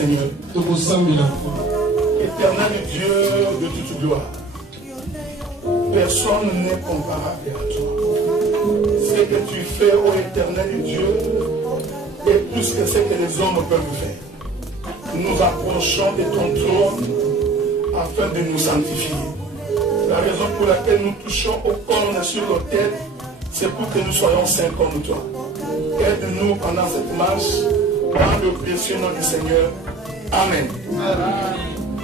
Seigneur. Éternel Dieu de toute gloire. Personne n'est comparable à toi. Ce que tu fais, ô éternel Dieu, est plus que ce que les hommes peuvent faire. Nous approchons de ton trône afin de nous sanctifier. La raison pour laquelle nous touchons aux cornes sur nos têtes, c'est pour que nous soyons saints comme toi. Aide-nous pendant cette marche, dans le précieux nom du Seigneur. Amen.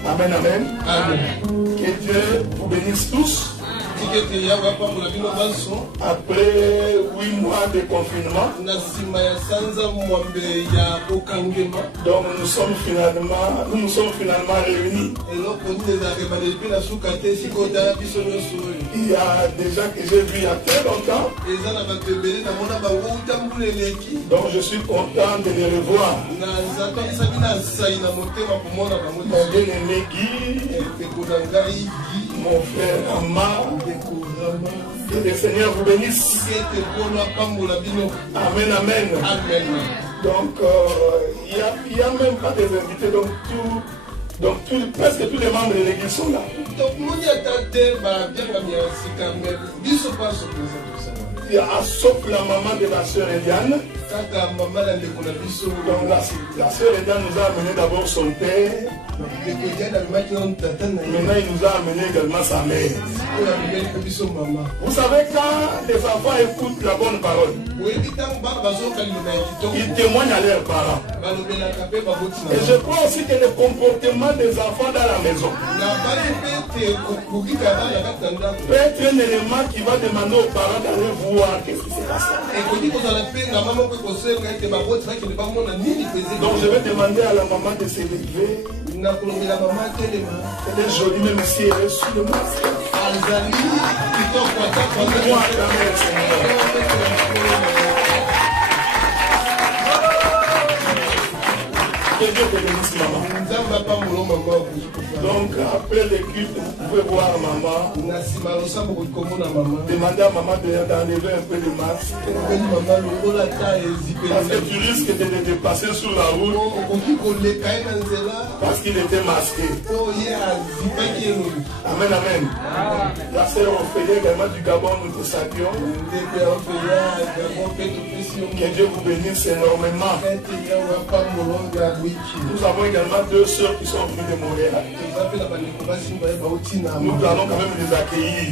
Amen, amen. Amen. Que Dieu vous bénisse tous. Après 8 mois de confinement, donc nous sommes finalement réunis. Il y a des gens que j'ai vus il y a très longtemps. Donc je suis content de les revoir. Mon bien-aimé Guy, mon frère Amar, que le Seigneur vous bénisse. Amen, amen. Donc, il n'y a même pas des invités, donc presque tous les membres de l'église sont là. Il y a sauf la maman de la sœur Eliane. Donc la sœur Eliane nous a amené d'abord son père. Maintenant il nous a amené également sa mère. Vous savez, quand les enfants écoutent la bonne parole, ils témoignent à leurs parents. Et je crois aussi que le comportement des enfants dans la maison peut être un élément qui va demander aux parents d'aller voir qu'est-ce qui se passe. Donc je vais demander à la maman de se lever. Elle est jolie, même si elle est sur le masque. Que Dieu te bénisse, maman. Donc, après le culte, vous pouvez voir maman. Demandez à maman d'enlever un peu de masque. Parce que tu risques de le dépasser sur la route. Parce qu'il était masqué. Amen, amen. La sœur Ophélie également du Gabon, nous te saluons. Que Dieu vous bénisse énormément. Nous avons également 2 sœurs qui sont venues de Montréal. Nous allons quand même les accueillir.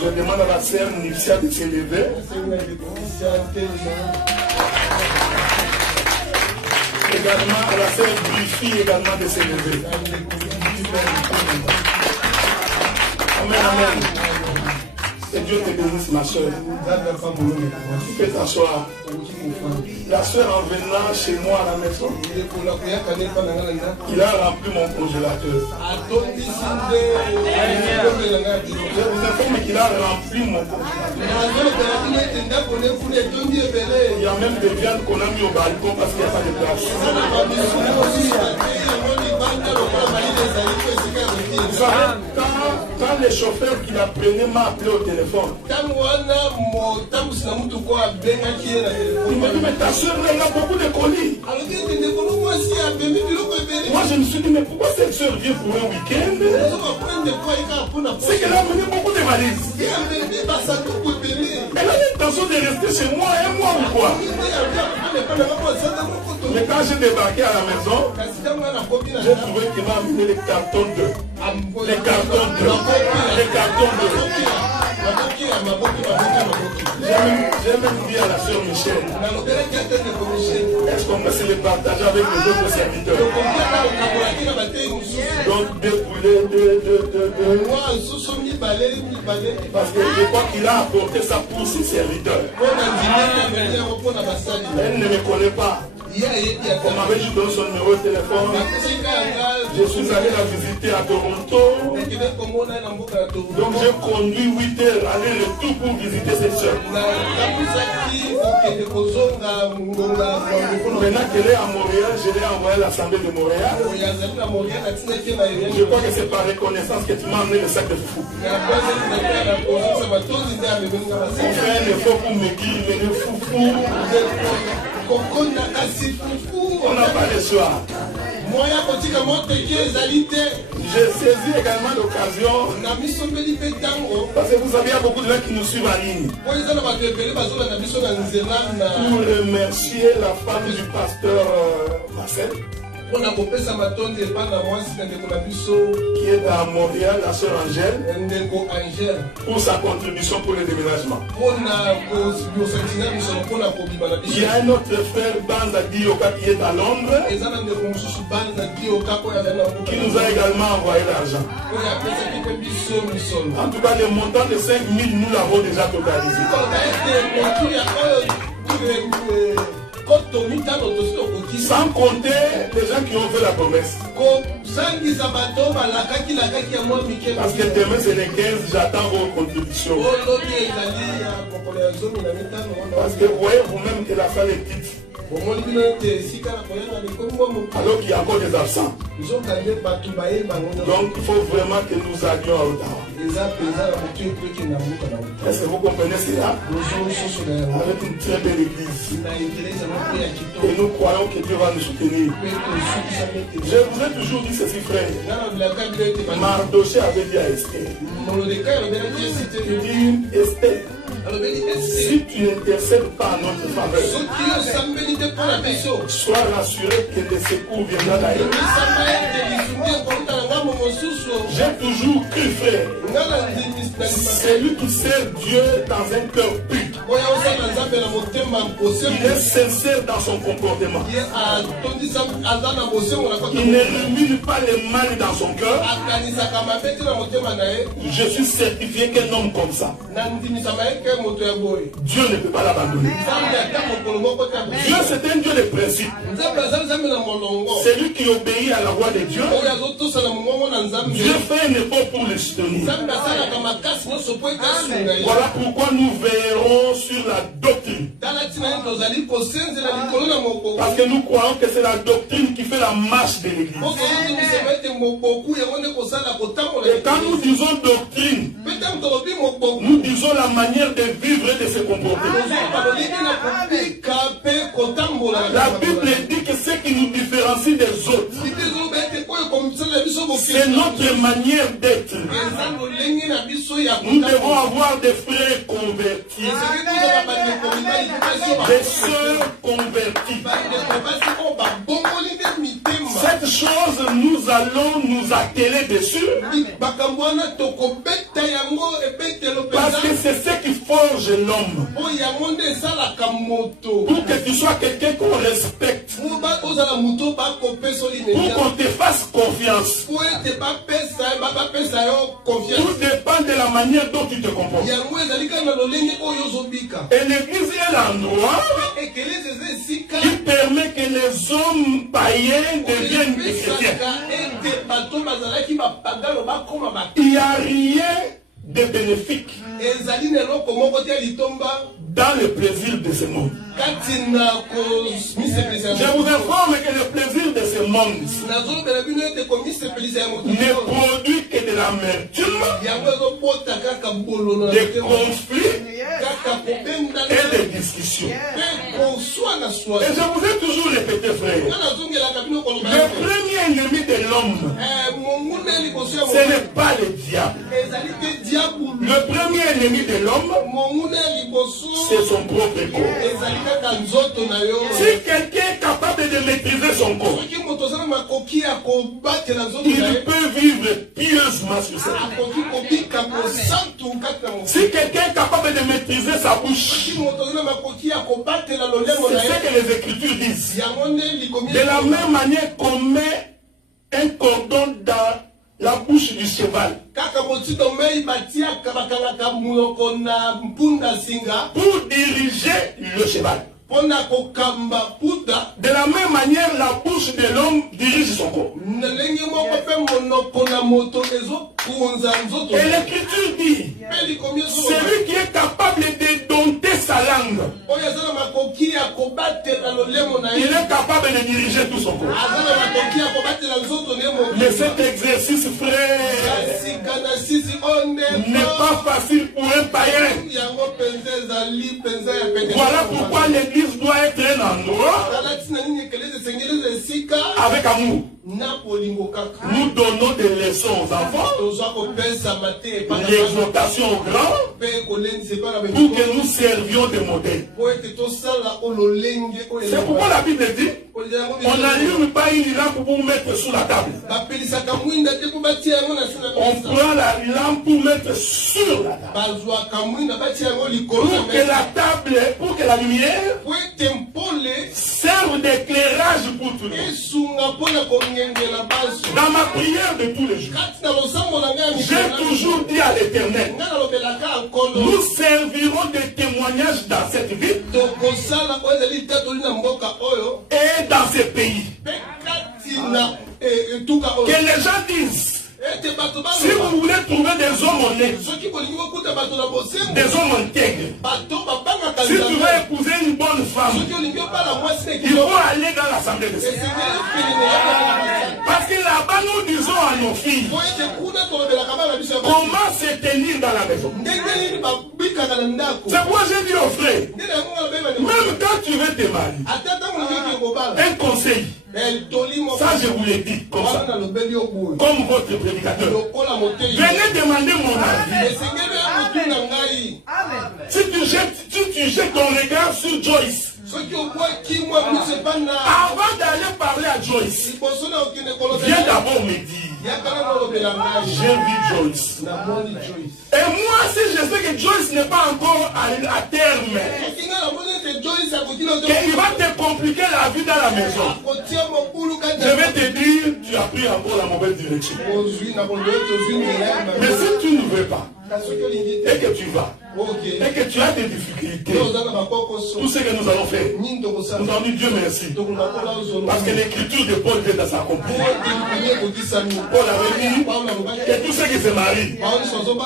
Je demande à la sœur Nipsia de s'élever. Également à la sœur Griffy également de s'élever. Amen, amen. Que Dieu te bénisse, ma soeur. Tu peux t'asseoir. La soeur, en venant chez moi à la maison, il a rempli mon congélateur. Je vous informe qu'il a rempli mon congélateur. Il y a même des viandes qu'on a mis au balcon parce qu'il n'y a pas de place. Quand le chauffeur qui l'a pris m'a appelé au téléphone, il m'a dit, mais ta soeur, elle a beaucoup de colis. Moi, je me suis dit, mais pourquoi cette soeur vient pour un week-end? C'est qu'elle a amené beaucoup de valises. Elle a l'intention de rester chez moi un mois ou quoi? Mais quand j'ai débarqué à la maison, j'ai trouvé qu'il m'a amené les cartons de. Les cartons de. J'ai même dit à la sœur Michel, est-ce qu'on peut se les partager avec les autres serviteurs? Donc deux poulets, deux. Parce que je crois qu'il a apporté ça pour ses serviteurs. Elle ne me connaît pas. On m'avait juste donné son numéro de téléphone. Je suis allé la visiter à Toronto. Donc j'ai conduit 8 heures aller-retour pour visiter cette soeur. Maintenant qu'elle est à Montréal, je l'ai envoyé à l'Assemblée de Montréal. Je crois que c'est par reconnaissance que tu m'as amené le sac de foufou. On fait un effort pour me dire, mais le foufou, on n'a pas le choix. J'ai saisi également l'occasion, parce que vous savez, il y a beaucoup de gens qui nous suivent en ligne, pour remercier la femme du pasteur Marcel, qui est à Montréal, la sœur Angèle, pour sa contribution pour le déménagement. Il y a un autre frère, Banza Dioka, qui est à Londres, qui nous a également envoyé l'argent. En tout cas, le montant de 5 000, nous l'avons déjà totalisé. Sans compter les gens qui ont fait la promesse. Parce que demain c'est les 15, j'attends vos contributions. Parce que vous voyez vous-même que la salle est petite. Alors qu'il y a encore des absents. Donc il faut vraiment que nous allions à Ottawa. Est-ce que vous comprenez cela? Avec une très belle église. Et nous croyons que Dieu va nous soutenir. Je vous ai toujours dit ceci, frère. Mardoché avait dit à Esther. Il dit, Esther, si tu n'intercèdes pas en notre faveur, sois rassuré que le secours viendra d'ailleurs. J'ai toujours cru, frère, celui qui sert Dieu dans un cœur pur, il est sincère dans son comportement, il ne rumine pas le mal dans son cœur. Je suis certifié qu'un homme comme ça, Dieu ne peut pas l'abandonner. Dieu c'est un Dieu de principe. C'est lui qui obéit à la voix de Dieu. Dieu fait un effort pour le soutenir. Voilà pourquoi nous verrons sur la doctrine. Parce que nous croyons que c'est la doctrine qui fait la marche de l'Église. Et quand nous disons doctrine, nous disons la manière de vivre et de se comporter. La Bible dit que ce qui nous différencie des autres, c'est notre manière d'être. Nous devons avoir des frères convertis, des sœurs converties. Cette chose, nous allons nous atteler dessus. Parce que c'est ce qui forge l'homme. Pour que tu sois quelqu'un qu'on respecte. Pour qu'on te fasse confiance. Tout dépend de la manière dont tu te comportes. Et l'église est l'endroit qui permet que les hommes païens deviennent des chrétiens. Il n'y a rien de bénéfique dans le plaisir de ce monde. Je vous informe que le plaisir de ce monde ne produit que de l'amertume, des conflits et des discussions. Et je vous ai toujours répété, frère, le premier ennemi de l'homme, ce n'est pas le diable. Le premier ennemi de l'homme, c'est son propre corps. Si quelqu'un est capable de maîtriser son corps, il peut vivre pieusement sur cette terre. Si quelqu'un est capable de maîtriser sa bouche, c'est ce que les Écritures disent. De la même manière qu'on met un cordon dans la bouche du cheval pour diriger le cheval. De la même manière, la bouche de l'homme dirige son corps. Et l'Écriture dit, celui qui est capable de dompter sa langue Il est capable de diriger tout son corps. Mais cet exercice, frère, n'est pas facile pour un païen. Voilà pourquoi l'église doit être un endroit avec amour. Nous donnons des leçons aux enfants, l'exhortation aux grands, pour que nous servions de modèles. C'est pourquoi la Bible dit, on n'allume pas une lampe pour mettre sous la table. On prend la lampe pour mettre sur la table. Pour que la lumière serve d'éclairage pour tout le monde. Dans ma prière de tous les jours, j'ai toujours dit à l'Éternel, nous servirons de témoignages dans cette ville et dans ces pays. Que les gens disent, si vous voulez trouver des hommes honnêtes, des hommes intègres, si tu veux épouser une bonne femme, il faut aller dans l'assemblée de Seigneur. Parce que là-bas, nous disons à nos filles comment se tenir dans la maison. C'est pourquoi j'ai dit aux frères, même quand tu veux te marier, un conseil, ça je vous l'ai dit comme ça, comme votre prédicateur. Venez demander mon avis. Si tu jettes ton regard sur Joyce, avant d'aller parler à Joyce, viens d'abord me dire, j'ai vu Joyce. Et moi, si je sais que Joyce n'est pas encore à terme, il va te compliquer la vie dans la maison, je vais te dire, tu as pris encore la mauvaise direction. Mais si tu ne veux pas, et que tu vas, et que tu as des difficultés, tout ce que nous allons faire, nous allons dire Dieu merci. Parce que l'écriture de Paul vient à s'accomplir. Paul avait dit que tous ceux qui se marient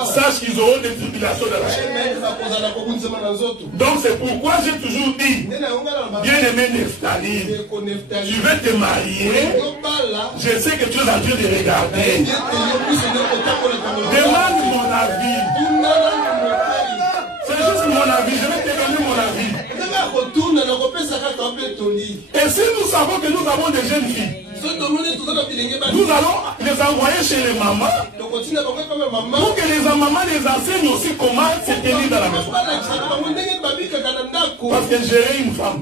sachent qu'ils auront des tribulations dans la chair. Donc c'est pourquoi j'ai toujours dit, bien-aimé Nephtali, tu veux te marier, je sais que tu es en train de regarder. Demande mon avis. C'est juste mon avis, je vais te donner mon avis. Et si nous savons que nous avons des jeunes filles, nous allons les envoyer chez les mamans pour que les mamans les enseignent aussi comment se tenir dans la maison. Parce que gérer une femme,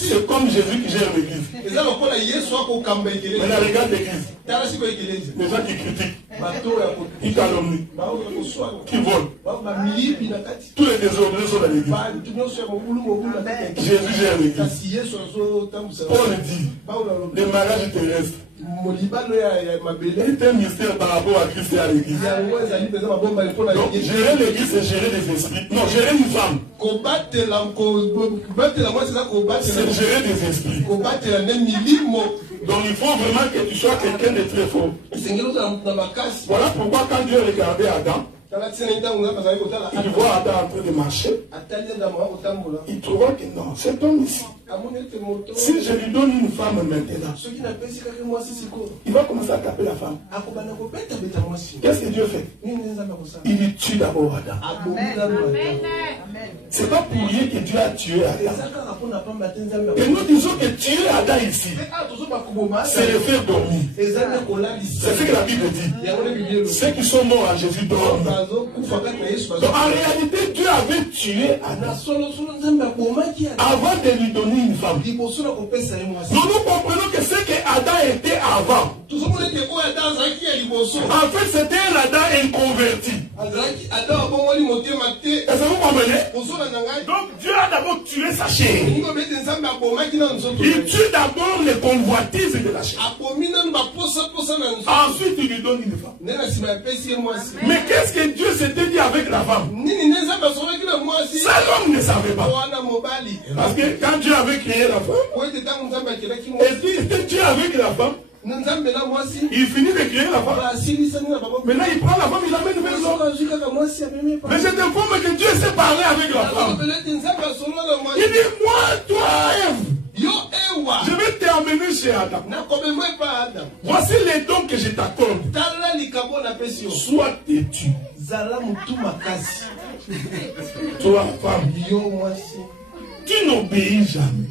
c'est comme Jésus qui gère l'église. Maintenant regarde l'église. Les gens qui critiquent, qui calomnient, qui volent. Tous les désordres sont dans l'église. Jésus gère l'église. Paul dit, le mariage terrestre est un mystère par rapport à Christ et à l'église. Donc gérer l'église, c'est gérer les esprits. Non, gérer une femme, c'est gérer des esprits. Donc il faut vraiment que tu sois quelqu'un de très fort. Voilà pourquoi quand Dieu regardait Adam, il voit Adam en train de marcher. Il trouva que non, cet homme ici, si je lui donne une femme maintenant, il va commencer à taper la femme. Qu'est-ce que Dieu fait? Il lui tue d'abord Adam. C'est pas pour rien que Dieu a tué Adam. Et nous disons que tuer Adam ici, c'est le faire dormir. C'est ce que la Bible dit. Ceux qui sont morts à Jésus dorment. Donc en réalité, Dieu avait tué Adam avant de lui donner une femme. Nous comprenons que ce que Adam était avant, en fait c'était un Adam inconverti. Est-ce que vous comprenez? Donc Dieu a d'abord tué sa chair. Il tue d'abord les convoitises de la chair. Ensuite il lui donne une femme. Mais qu'est-ce que Dieu s'était dit avec la femme? Ça l'homme ne savait pas. Parce que quand Dieu avait créé la femme, et puis Dieu avait créé la femme, il finit de créer la femme. Maintenant il prend la femme, il l'amène vers l'homme. Mais je t'informe que Dieu s'est parlé avec la femme. Il dit, moi toi, Ève. Je vais t'emmener chez Adam. Voici les dons que je t'accorde. Sois têtu. Toi, femme, tu n'obéis jamais.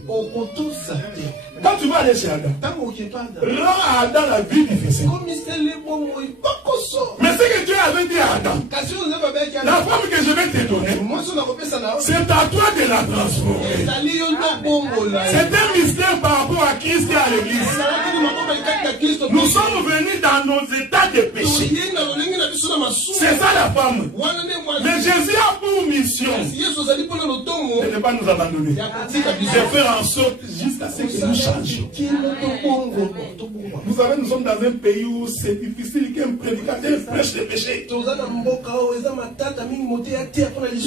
Quand tu vas aller chez Adam, rends à Adam la vie difficile. Mais ce que Dieu avait dit à Adam, la femme que je vais te donner, c'est à toi de la transformer. C'est un mystère par rapport à Christ et à l'église. Nous sommes venus dans nos états de péché. C'est ça la femme. Mais Jésus a pour mission de ne pas nous abandonner, de faire en sorte jusqu'à ce que nous changions. Vous savez, nous sommes dans un pays où c'est difficile qu'un prédicateur prêche le péché.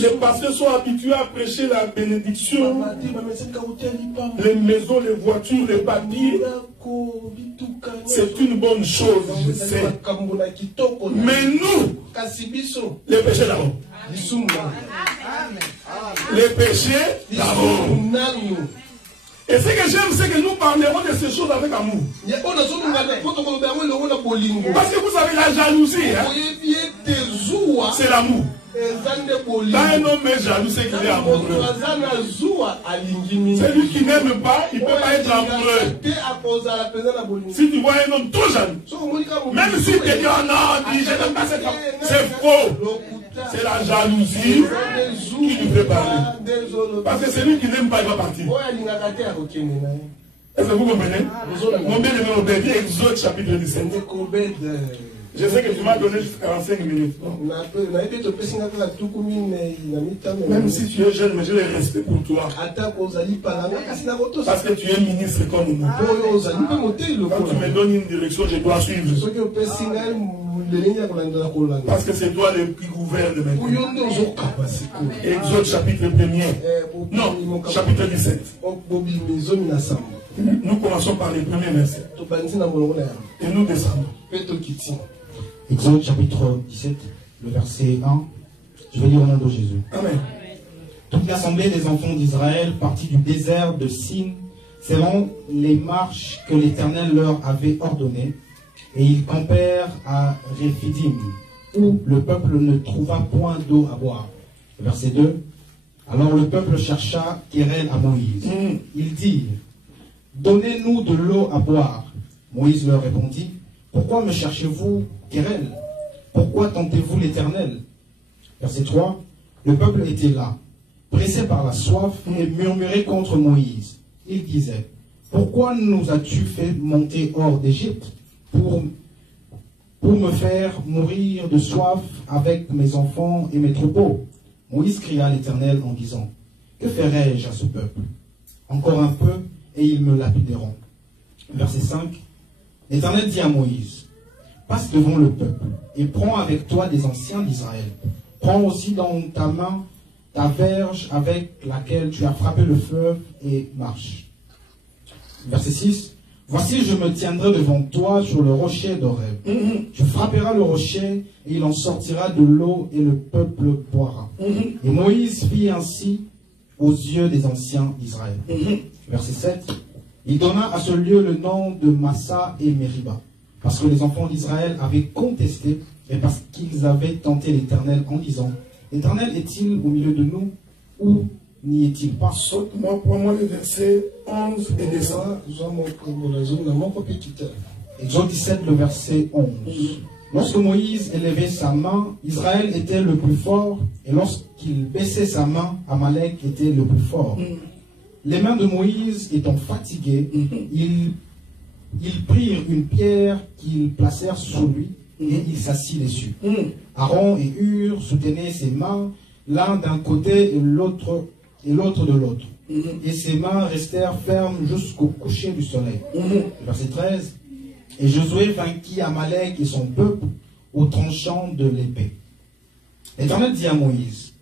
Les pasteurs sont habitués à prêcher la bénédiction, les maisons, les voitures, les papiers. C'est une bonne chose, je sais. Mais nous, les péchés d'abord. Les péchés d'abord. Et ce que j'aime, c'est que nous parlerons de ces choses avec amour. Parce que vous savez, la jalousie, hein, c'est l'amour. Quand un homme est jaloux, c'est qu'il est amoureux. Celui qui n'aime pas, il ne peut pas être amoureux. Si tu vois un homme trop jaloux, même si tu te dis, oh non, je n'aime pas cette femme, c'est faux. C'est la jalousie qui lui fait parler. Parce que celui qui n'aime pas, il va partir. Est-ce que vous comprenez? Mon bien-aimé Obed, Exode chapitre 17. Je sais que tu m'as donné juste 45 minutes. Même si tu es jeune, mais j'ai le respect pour toi. Parce que tu es ministre comme nous. Quand tu me donnes une direction, je dois suivre. Parce que c'est toi le qui gouverne maintenant. Exode chapitre 1er. Non, chapitre 17. Nous commençons par les premiers versets. Et nous descendons. Exode chapitre 17, le verset 1. Je vais lire au nom de Jésus. Amen. Toute l'assemblée des enfants d'Israël partit du désert de Sin selon les marches que l'Éternel leur avait ordonnées, et ils campèrent à Réphidim, où le peuple ne trouva point d'eau à boire. Verset 2. Alors le peuple chercha querelle à Moïse. Ils dirent, donnez-nous de l'eau à boire. Moïse leur répondit, pourquoi me cherchez-vous querelle? Pourquoi tentez-vous l'Éternel? Verset 3. Le peuple était là, pressé par la soif, et murmurait contre Moïse. Il disait, pourquoi nous as-tu fait monter hors d'Égypte pour me faire mourir de soif avec mes enfants et mes troupeaux? Moïse cria à l'Éternel en disant, que ferai-je à ce peuple? Encore un peu, et ils me lapideront. Verset 5. L'Éternel dit à Moïse, passe devant le peuple, et prends avec toi des anciens d'Israël. Prends aussi dans ta main ta verge avec laquelle tu as frappé le fleuve, et marche. Verset 6. Voici, je me tiendrai devant toi sur le rocher d'Horeb. Tu frapperas le rocher, et il en sortira de l'eau, et le peuple boira. Et Moïse fit ainsi aux yeux des anciens d'Israël. Verset 7. Il donna à ce lieu le nom de Massa et Meriba, parce que les enfants d'Israël avaient contesté, et parce qu'ils avaient tenté l'Éternel en disant, l'Éternel est-il au milieu de nous, ou n'y est-il pas? Saute-moi, prends-moi le verset 11 et descends. Exode 17, le verset 11. Lorsque Moïse élevait sa main, Israël était le plus fort, et lorsqu'il baissait sa main, Amalek était le plus fort. Les mains de Moïse étant fatiguées, ils prirent une pierre qu'ils placèrent sur lui, et il s'assit dessus. Aaron et Hur soutenaient ses mains, l'un d'un côté et l'autre de l'autre. Et ses mains restèrent fermes jusqu'au coucher du soleil. Verset 13. Et Josué vainquit Amalek et son peuple au tranchant de l'épée. L'Éternel dit à Moïse,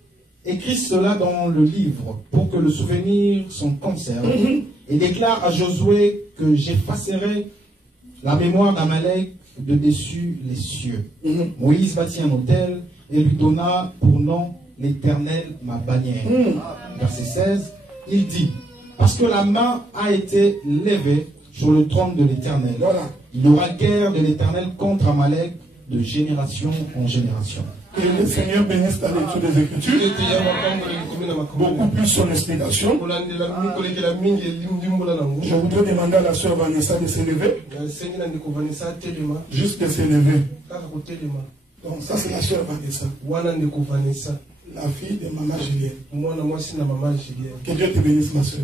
écris cela dans le livre pour que le souvenir s'en conserve, et déclare à Josué que j'effacerai la mémoire d'Amalek de dessus les cieux. Moïse bâtit un autel et lui donna pour nom l'Éternel ma bannière. Verset 16, il dit, Parce que la main a été levée sur le trône de l'Éternel. Voilà. Il y aura guerre de l'Éternel contre Amalek de génération en génération. Que le Seigneur bénisse la lecture des Écritures, beaucoup plus son explication. Je voudrais demander à la sœur Vanessa de s'élever. Juste de s'élever. Donc ça c'est la sœur Vanessa, la fille de maman Julienne. Que Dieu te bénisse ma sœur.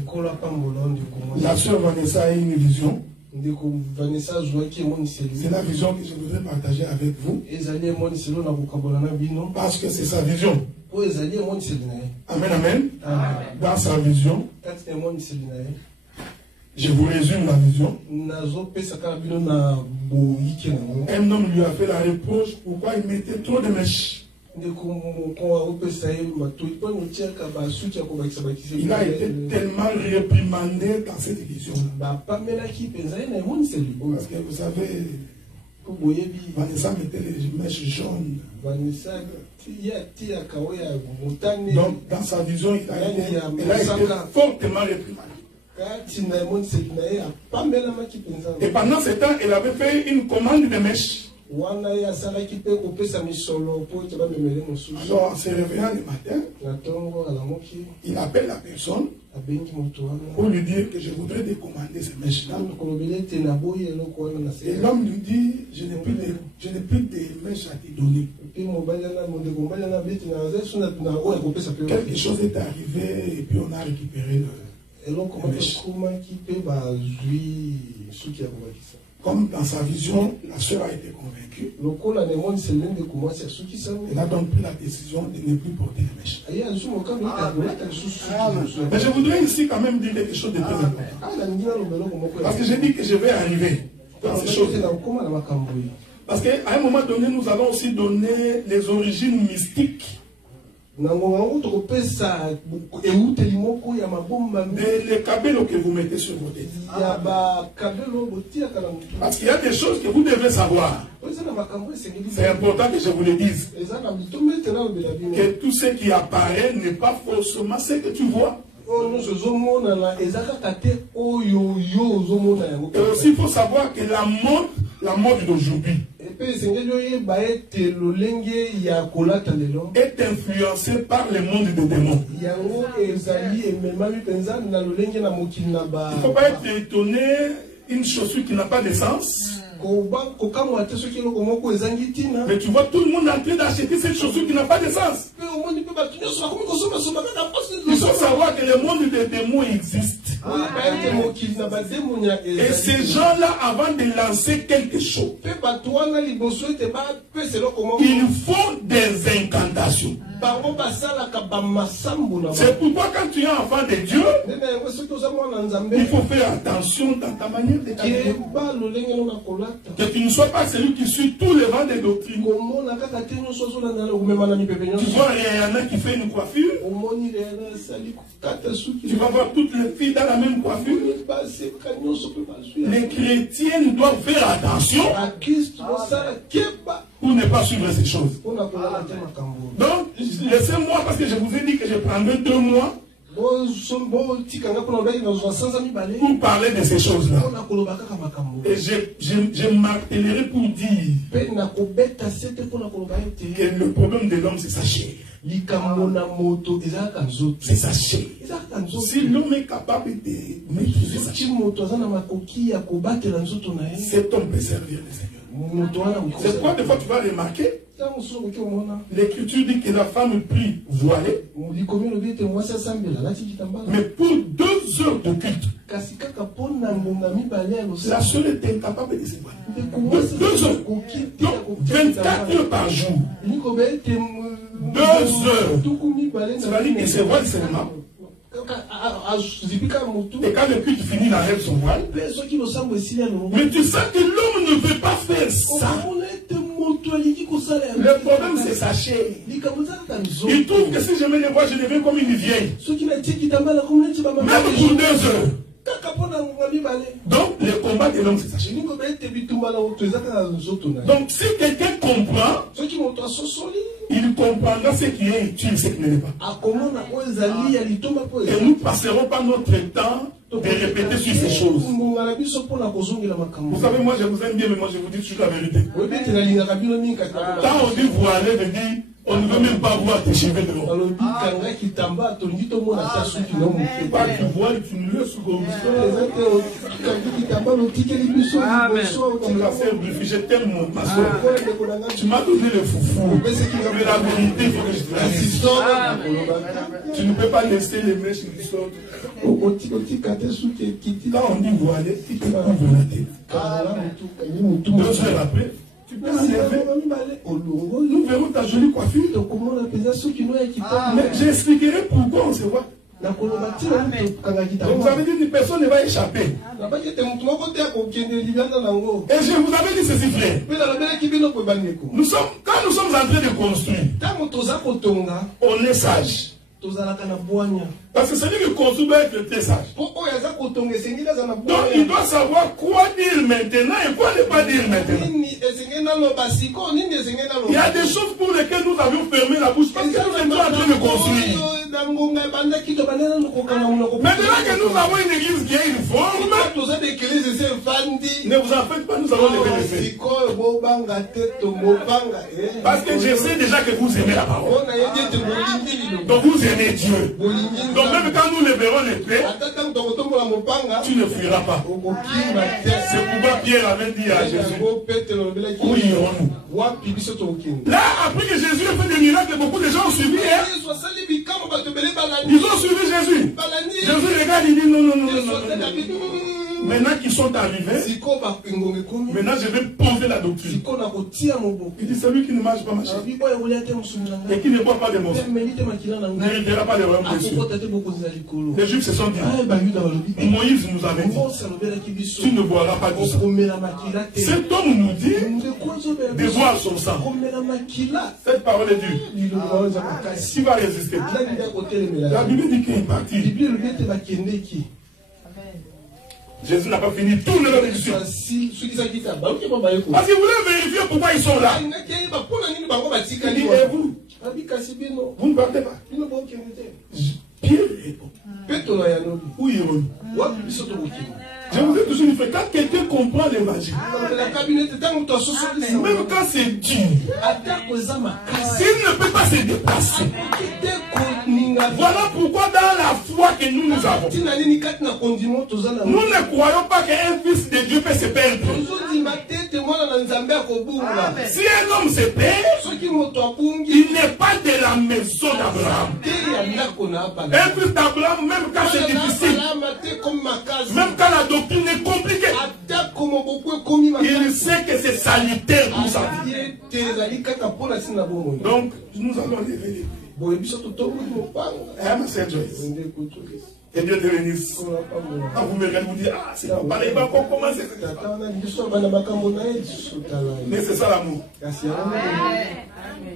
La sœur Vanessa a une vision. C'est la vision que je voudrais partager avec vous. Parce que c'est sa vision. Amen, amen. Dans sa vision, je vous résume la vision. Un homme lui a fait la reproche pourquoi il mettait trop de mèches. Il a été tellement réprimandé dans cette vision. Parce que vous savez, Vanessa mettait les mèches jaunes. Donc dans sa vision, elle a été fortement réprimandée. Et pendant ce temps, elle avait fait une commande de mèches. Alors, en se réveillant le matin, il appelle la personne pour lui dire que je voudrais décommander ces mèches-là. Et l'homme lui dit, je n'ai plus de mèches à te donner. Quelque chose est arrivé et puis on a récupéré le mèche. Comme dans sa vision, la sœur a été convaincue. Elle a donc pris la décision de ne plus porter les mèches. Mais je voudrais ici quand même dire quelque chose de très important. Parce que j'ai dit que je vais arriver dans ces choses. Parce qu'à un moment donné, nous allons aussi donner les origines mystiques les cabellos que vous mettez sur vos têtes. Parce qu'il y a des choses que vous devez savoir. C'est important que je vous le dise. Que tout ce qui apparaît n'est pas forcément ce que tu vois. Et aussi il faut savoir que la mode d'aujourd'hui est influencée par le monde des démons. Il ne faut pas être étonné, une chaussure qui n'a pas de sens. Mais tu vois tout le monde en train d'acheter cette chaussure qui n'a pas de sens. Il faut savoir que le monde des démons existe. Et ces gens-là, avant de lancer quelque chose, ils font des incantations. C'est pourquoi quand tu es enfant de Dieu, il faut faire attention dans ta manière de calculer. Que tu ne sois pas celui qui suit tous les vents des doctrines. Tu vois, il y en a qui fait une coiffure. Tu vas voir toutes les filles dans la même coiffure. Les chrétiens doivent faire attention pour ne pas suivre ces choses. Donc, laissez-moi, parce que je vous ai dit que je prendrai 2 mois pour parler de ces choses-là. Et je martellerai pour dire que le problème de l'homme, c'est sa chair. C'est sa chair. Si l'homme est capable de maîtriser sa chair, cet homme peut servir le Seigneur. C'est pourquoi des fois tu vas remarquer, l'Écriture dit que la femme prie voilée, mais pour 2 heures de culte, la seule est incapable de se voiler. 2 heures. Donc 24 heures par jour. 2 heures. Ça veut dire qu'il se voile seulement. Et quand le culte finit, il enlève son voile. Mais tu sens que l'homme ne veut pas faire ça. Le problème, c'est sa chair. Il trouve que si je me les vois, je deviens comme une vieille. Même pour 2 heures. Donc, le combat de l'homme, c'est ça. Donc, si quelqu'un comprend, il comprendra ce qui est utile, ce qui ne l'est pas. Et nous ne passerons pas notre temps de répéter sur ces choses. Vous savez, moi je vous aime bien, mais moi je vous dis toujours la vérité. Quand on dit voiler, je dis, on ne veut même pas voir tes cheveux devant. Pas tu voiles, tu ne le sous-goûtes. Comme la sœur Buffy, je t'aime ma soeur. Tu m'as donné le foufou. Mais la vérité, il faut que je te la dise. Tu ne peux pas laisser les mèches qui sortent. Quand on dit voiler, il te couvre la tête. 2 heures après, tu peux enlever. Nous verrons ta jolie coiffure. Mais j'expliquerai pourquoi on se voit. Donc vous avez dit que personne ne va échapper. Et je vous avais dit ceci, frère. Quand nous sommes en train de construire, on est sage. Parce que celui qui construit doit être très sage. Donc il doit savoir quoi dire maintenant et quoi ne pas dire maintenant. Il y a des choses pour lesquelles nous avions fermé la bouche parce que nous sommes en train de construire. Maintenant que nous avons une église qui a une forme, ne vous en faites pas, nous allons lever les yeux. Parce que je sais déjà que vous aimez la parole. Donc vous aimez Dieu. Donc même quand nous leverons les pieds, tu ne fuiras pas. C'est pourquoi Pierre avait dit à Jésus, où irons-nous? Là, après que Jésus a fait des miracles, beaucoup de gens ont suivi. Ils ont suivi Jésus. Jésus regarde, il dit non, non, non, non, non. Maintenant qu'ils sont arrivés, maintenant je vais poser la doctrine. Il dit celui qui ne mange pas ma chair et qui ne boit pas de mon sang n'héritera pas le royaume des cieux. Les Juifs se sont dit, Moïse nous avait dit, tu ne boiras pas du sang. Cet homme nous dit de boire son sang. Cette parole est dure. Qui va résister? La Bible dit qu'il est parti. Jésus n'a pas fini tout le long de l'histoire. Parce qu'il voulait vérifier pourquoi ils sont là. Il dit, et vous? Vous ne partez pas. Pierre répond. Où irons-nous? Je vous ai toujours dit, quand quelqu'un comprend l'évangile, même quand c'est dur, s'il ne peut pas se déplacer, voilà pourquoi dans la foi que nous avons, nous ne croyons pas qu'un fils de Dieu peut se perdre. Si un homme se perd, il n'est pas de la maison d'Abraham. Un fils d'Abraham, même quand c'est difficile, même quand la doctrine est compliquée, il sait que c'est salutaire pour sa vie. Donc, nous allons lever les pieds. Et Dieu te bénisse. Quand vous me regardez, vous dites, ah, c'est pas pareil, pas encore commencer. Mais c'est ça l'amour.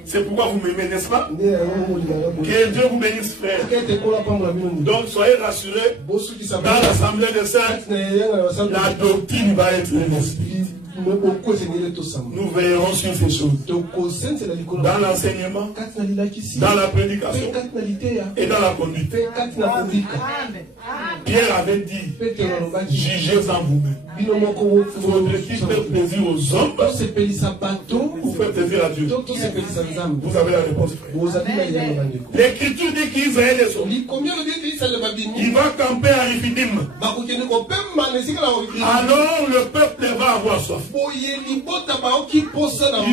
C'est pourquoi vous m'aimez, n'est-ce pas? Que Dieu vous bénisse, frère. Donc soyez rassurés, dans l'assemblée des saints, la doctrine va être un esprit. Nous veillerons sur ces choses. Dans l'enseignement, dans la prédication et dans la conduite. Pierre avait dit, jugez en vous-même. Faudrait-il faire plaisir aux hommes ou faire plaisir à Dieu? Vous avez la réponse, frère. L'Écriture dit qu'Israël est sauvé. Il va camper à Rephidim. Alors le peuple va avoir soif. Ils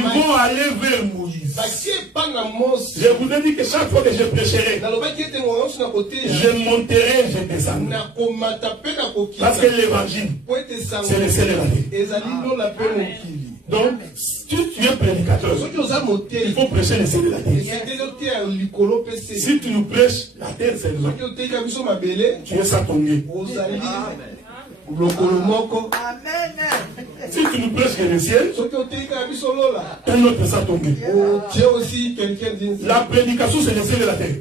vont aller vers Moïse. Je vous ai dit que chaque fois que je prêcherai, je monterai, je descendrai. Parce que l'évangile, c'est le seul évangile. Donc, si tu es prédicateur, il faut prêcher le ciel de la terre. Si tu nous prêches la terre, c'est nous. Tu es Satongué. Si tu nous prêches le ciel, un autre Satongué. La prédication, c'est le ciel de la terre.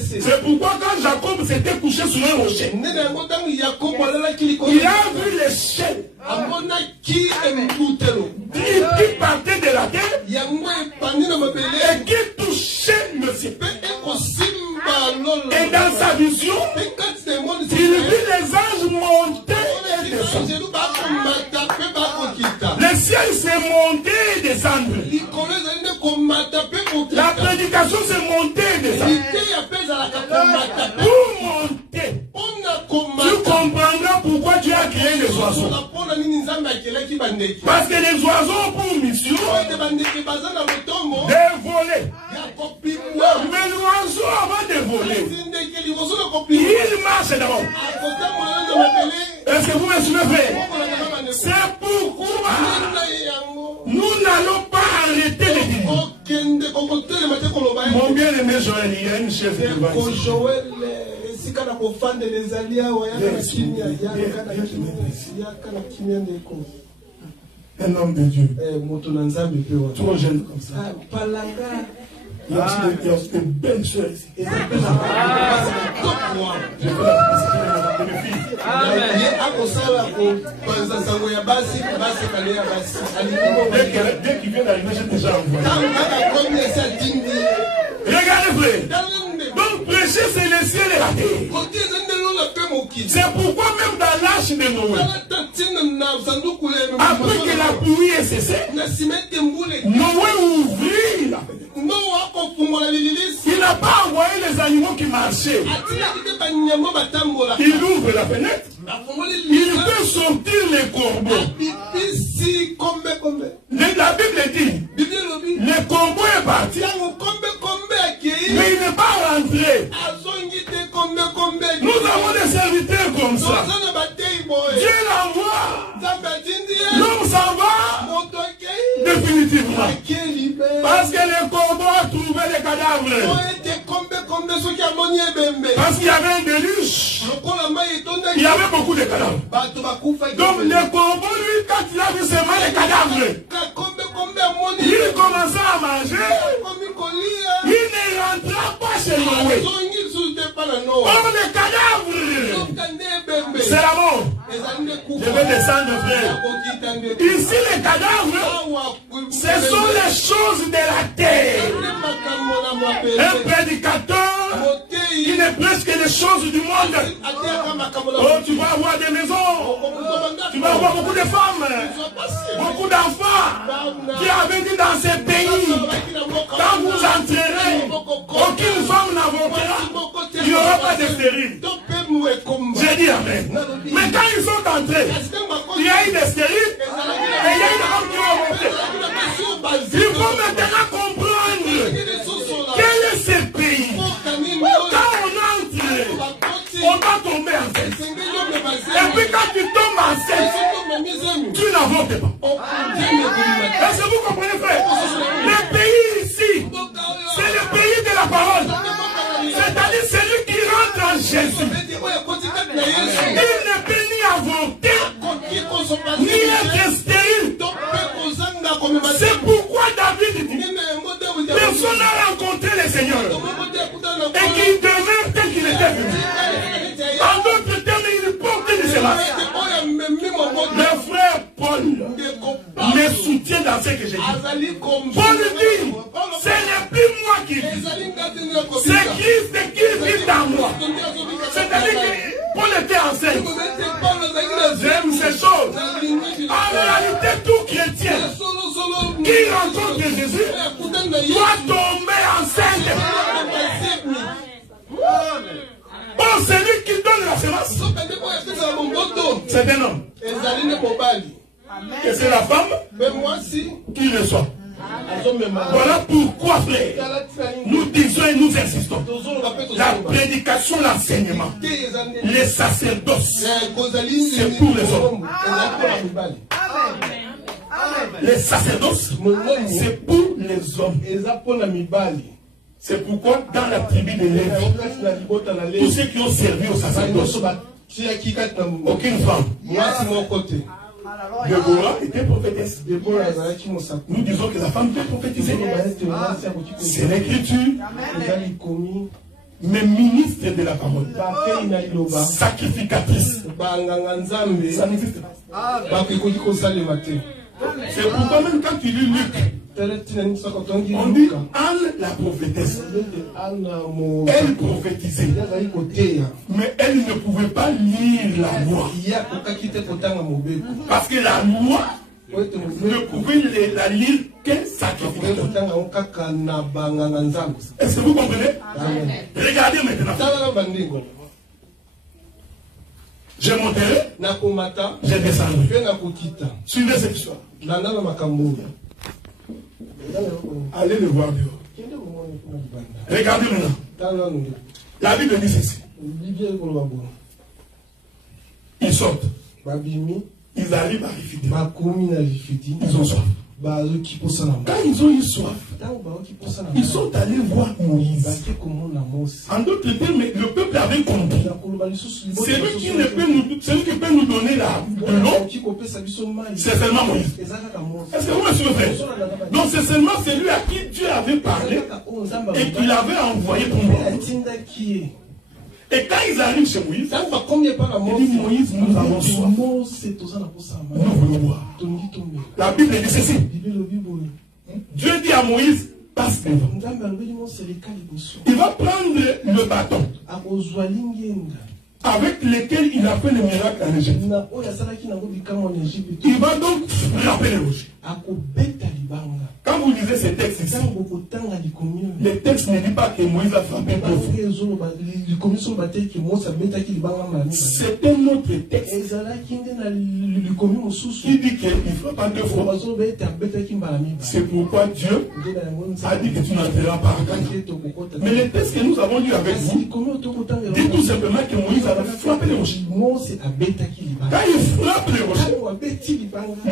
C'est pourquoi quand Jacob s'était couché sur un rocher. Il a vu l'échelle qui partait de la terre et qui touchait le ciel. Et dans sa vision, il vit les anges monter et descendre. Le ciel s'est monté et descendre. La prédication s'est montée et descendre. Pour monter, tu comprendras pourquoi tu as créé les oiseaux. Parce que les oiseaux ont pour mission de voler. Mais l'oiseau, avant de voler, il marche d'abord. Est-ce que vous me suivez? C'est pourquoi nous n'allons pas arrêter de dire. Mon bien-aimé Joël, il y a une chef de un homme de Dieu. Trop jeune comme ça. Il y a aussi de belles choses. Dès qu'il vient d'arriver, j'ai déjà envoyé. Regardez, frère. Donc prêcher, c'est le ciel et la terre. C'est pourquoi même dans l'arche de Noé, après que la pluie ait cessé, Noé ouvrit la fenêtre. Il n'a pas envoyé les animaux qui marchaient. Il ouvre la fenêtre. Il fait sortir les corbeaux. La Bible dit, le corbeau est parti, mais il n'est pas rentré. Nous avons des serviteurs comme ça. Dieu l'envoie. L'homme s'en va définitivement. Parce que le corbeau a trouvé les cadavres. Parce qu'il y avait un déluge. Il y avait beaucoup de cadavres. Donc le corbeau, lui, quand il a vu seulement les cadavres, il commença à manger. Il ne rentra pas chez Noé. Or les cadavres, c'est la mort. Je vais descendre, frère. Ici les cadavres, ce sont les choses de la terre. Un prédicateur, il ne prêche que les choses du monde. Oh, tu vas avoir des maisons, tu vas avoir beaucoup de femmes, beaucoup d'enfants. Qui avait dit dans ces pays, quand vous entrerez, aucune femme n'avortera, il n'y aura pas de stérile. J'ai dit amen. Mais quand ils sont entrés, il y a eu des stériles et il y a eu des femmes qui ont avorté. Il faut maintenant comprendre quel est ce pays. Quand on entre, on va tomber enceinte. Et puis quand tu tombes enceinte, tu n'avortes pas. Est-ce que vous comprenez, frère? Le pays ici, c'est le pays de la parole. C'est-à-dire celui qui rentre en Jésus. Il ne peut ni avorter, ni être stérile. C'est pourquoi David dit, personne n'a rencontré le Seigneur et qu'il demeure tel qu'il était venu. En d'autres termes, il porte une séance. Le frère Paul me soutient dans ce que j'ai dit. Paul dit, ce n'est plus moi qui vis, c'est Christ qui vit dans moi. C'est-à-dire que Paul était enceinte. J'aime ces choses. En réalité, tout chrétien qui rencontre Jésus doit tomber enceinte. Bon, c'est lui qui donne la séance. C'est un homme. Et c'est la femme qui reçoit. Voilà pourquoi, frère, nous disons et nous insistons. La prédication, l'enseignement, les sacerdoces, c'est pour les hommes. Les sacerdoces, c'est pour les hommes. C'est pourquoi dans la tribu de Lévi, tous ceux qui ont servi aux sacerdoces, aucune femme. Déborah était prophétesse. Nous disons que la femme peut prophétiser. C'est l'écriture. mais ministre de la parole, sacrificatrice, ça n'existe pas. C'est pourquoi même quand tu lis Luc, on dit Anne la prophétesse. Elle prophétisait, mais elle ne pouvait pas lire la loi. Parce que la loi ne pouvait la lire qu'un sacrificateur. Est-ce que vous comprenez? Regardez maintenant. Je monterai, je descendrai. Suivez cette histoire. Allez le voir dehors. Regardez maintenant. La Bible dit ceci. Ils sortent. Ils arrivent à Réphidim. Ils ont soif. Quand ils ont eu soif, ils sont allés voir Moïse. En d'autres termes, le peuple avait compris. Celui qui peut nous donner de l'eau, c'est seulement Moïse. Est-ce que vous me suivez? Donc c'est seulement celui à qui Dieu avait parlé et qu'il avait envoyé pour moi. Et quand ils arrivent chez Moïse, ils disent Moïse, nous avons soif. Nous voulons boire. La Bible dit ceci. Dieu dit à Moïse, passe devant. Il va prendre le bâton avec lequel il a fait le miracle en Égypte. Il va donc frapper les rochers. Quand vous lisez ces textes ici, les textes ne disent pas que Moïse a frappé deux fois. C'est un autre texte qui dit qu'il ne frappe pas deux fois. C'est pourquoi Dieu a dit que tu n'entreras pas en Canaan. Mais les textes que nous avons lus avec vous disent tout simplement que Moïse avait frappé les rochers. Quand il frappe les rochers,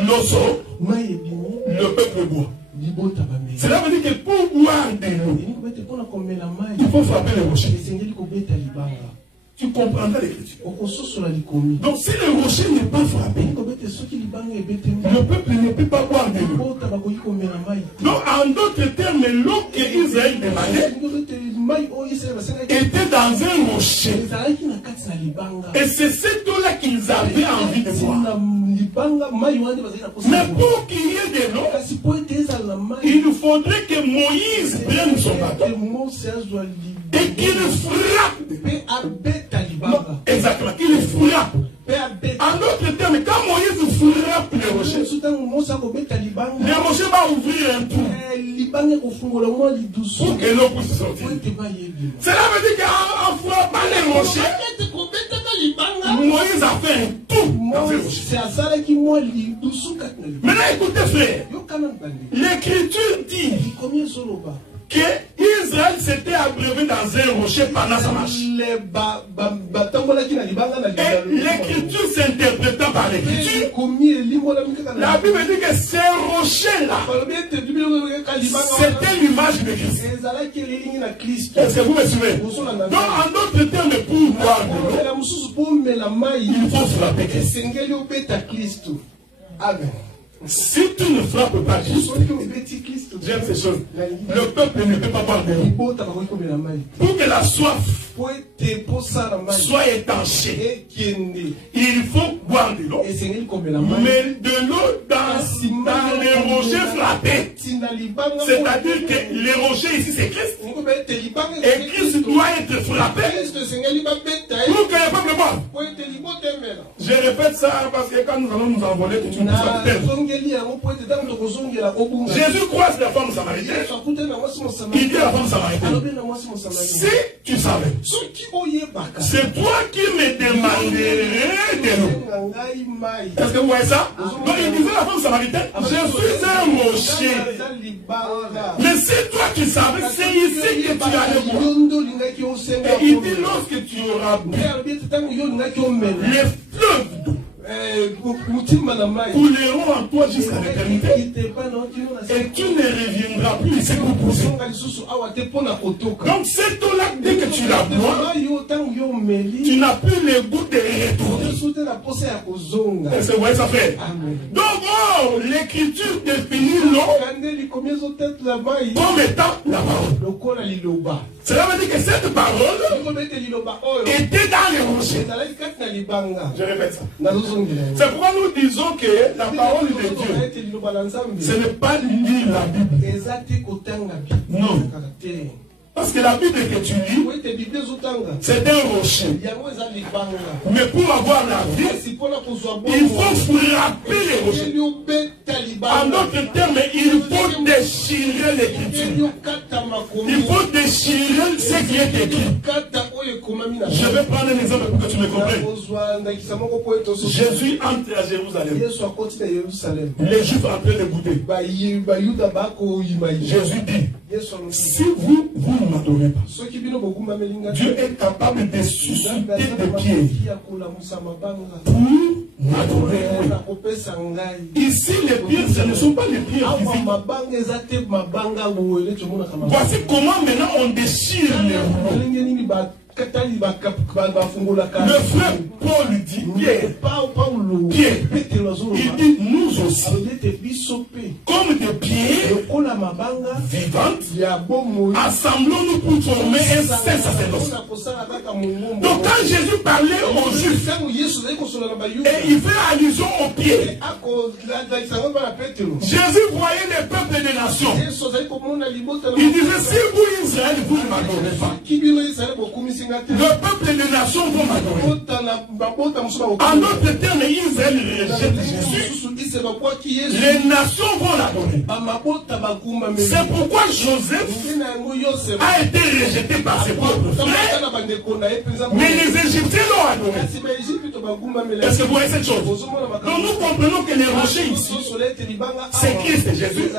l'eau sort, le peuple boit. Cela veut dire que pour boire de l'eau, il faut frapper les rochers. Tu comprendras l'écriture. Donc si le rocher n'est pas frappé, le peuple ne peut pas boire de l'eau. Donc en d'autres termes, l'eau que Israël demandait était dans un rocher. Et c'est cette eau-là qu'ils avaient envie de boire. Mais pour qu'il y ait de l'eau, il faudrait que Moïse prenne son bâton et qu'il frappe. Exactement, qu'il frappe. En d'autres termes, quand Moïse frappe les rochers, les rochers vont ouvrir un trou pour que l'eau puisse sortir. Cela veut dire qu'en frappant les rochers, Moïse a fait un trou dans les rochers. Maintenant écoutez frère, l'écriture dit que Israël s'était abreuvé dans un rocher pendant sa marche. Et l'écriture s'interprétant par l'écriture, la Bible dit que ces rochers-là, c'était l'image de Christ. Est-ce que vous me suivez? Donc en d'autres termes, pour boire de l'eau, il faut frapper Christ. Amen. Si tu ne frappes pas Christ, j'aime ces choses. Le peuple ne peut pas boire de l'eau. Pour que la soif soit étanchée, il faut boire de l'eau. Mais de l'eau dans les rochers frappés. C'est-à-dire que les rochers ici c'est Christ. Et Christ doit être frappé pour que le peuple boive. Je répète ça parce que quand nous allons nous envoler, tu ne peux pas perdre. Jésus croise la femme samaritaine. Il dit à la femme samaritaine, si tu savais, c'est toi qui me demanderais de l'eau. Est-ce que vous voyez ça? Donc il disait à la femme samaritaine, je suis un rocher. Mais si toi tu savais, c'est ici que tu allais boire. Et il dit, lorsque tu auras bu, les fleuves d'eau couleront en toi jusqu'à l'éternité. Et tu ne reviendras plus ici pour pousser. Donc cette eau-là, dès que tu la bois, tu n'as plus le goût de retourner. Est-ce que vous voyez ça, frère? Donc, l'écriture définit l'eau comme étant la parole. Cela veut dire que cette parole était dans les rochers. Je répète ça. C'est pourquoi nous disons que la parole de Dieu, ce n'est pas lire la Bible. Non. Parce que la Bible que tu lis, c'est un rocher. Mais pour avoir la vie, il faut frapper les rochers. En d'autres termes, il faut déchirer l'écriture. Il faut déchirer ce qui est écrit. Je vais prendre un exemple pour que tu me comprennes. Jésus entre à Jérusalem. Les Juifs en train de goûter. Jésus dit, si vous ne m'adorez pas, Dieu est capable de susciter des pierres pour m'adorer. Ici, les pierres, ce ne sont pas les pierres physiques. Voici comment maintenant on déchire les rouleaux. Le frère Paul dit Pierre, il dit nous aussi, comme des pierres vivantes, assemblons-nous pour former un saint sacerdoce. Donc quand Jésus parlait aux Juifs, et il fait allusion aux pieds, Jésus voyait les peuples des nations. Il disait, si vous Israël, vous ne m'adorez pas, le peuple des nations vont m'adorer. En d'autres termes, Israël rejette Jésus. Les nations vont l'adorer. C'est pourquoi Joseph a été rejeté par ses propres frères. Mais les Égyptiens l'ont adoré. Est-ce que vous voyez cette chose? Donc nous comprenons que les rochers ici, c'est Christ et Jésus.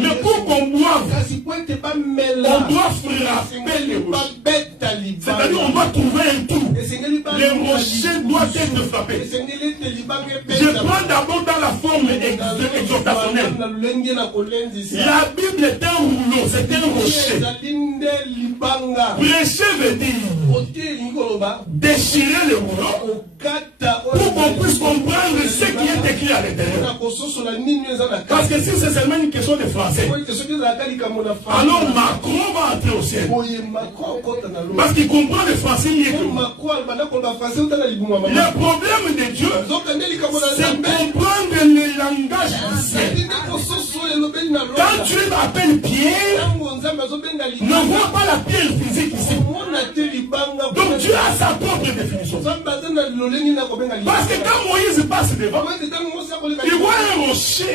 Mais pour qu'on boive, on doit frapper les rochers. C'est-à-dire on doit trouver un trou. Les rochers doivent être frappés. Je prends d'abord dans la forme exhortationnelle. La Bible est un rouleau, c'est un rocher. Prêcher veut dire déchirer le rouleau pour qu'on puisse comprendre ce qui est écrit à l'intérieur. Parce que si c'est seulement une question de français, alors Macron va entrer au ciel. Parce qu'il comprend le français mieux que moi. Le problème de Dieu, c'est comprendre le langage du ciel. Quand tu appelles Pierre, ne vois pas la pierre physique ici. Donc Dieu a sa propre définition. Parce que quand Moïse passe devant, il voit un rocher.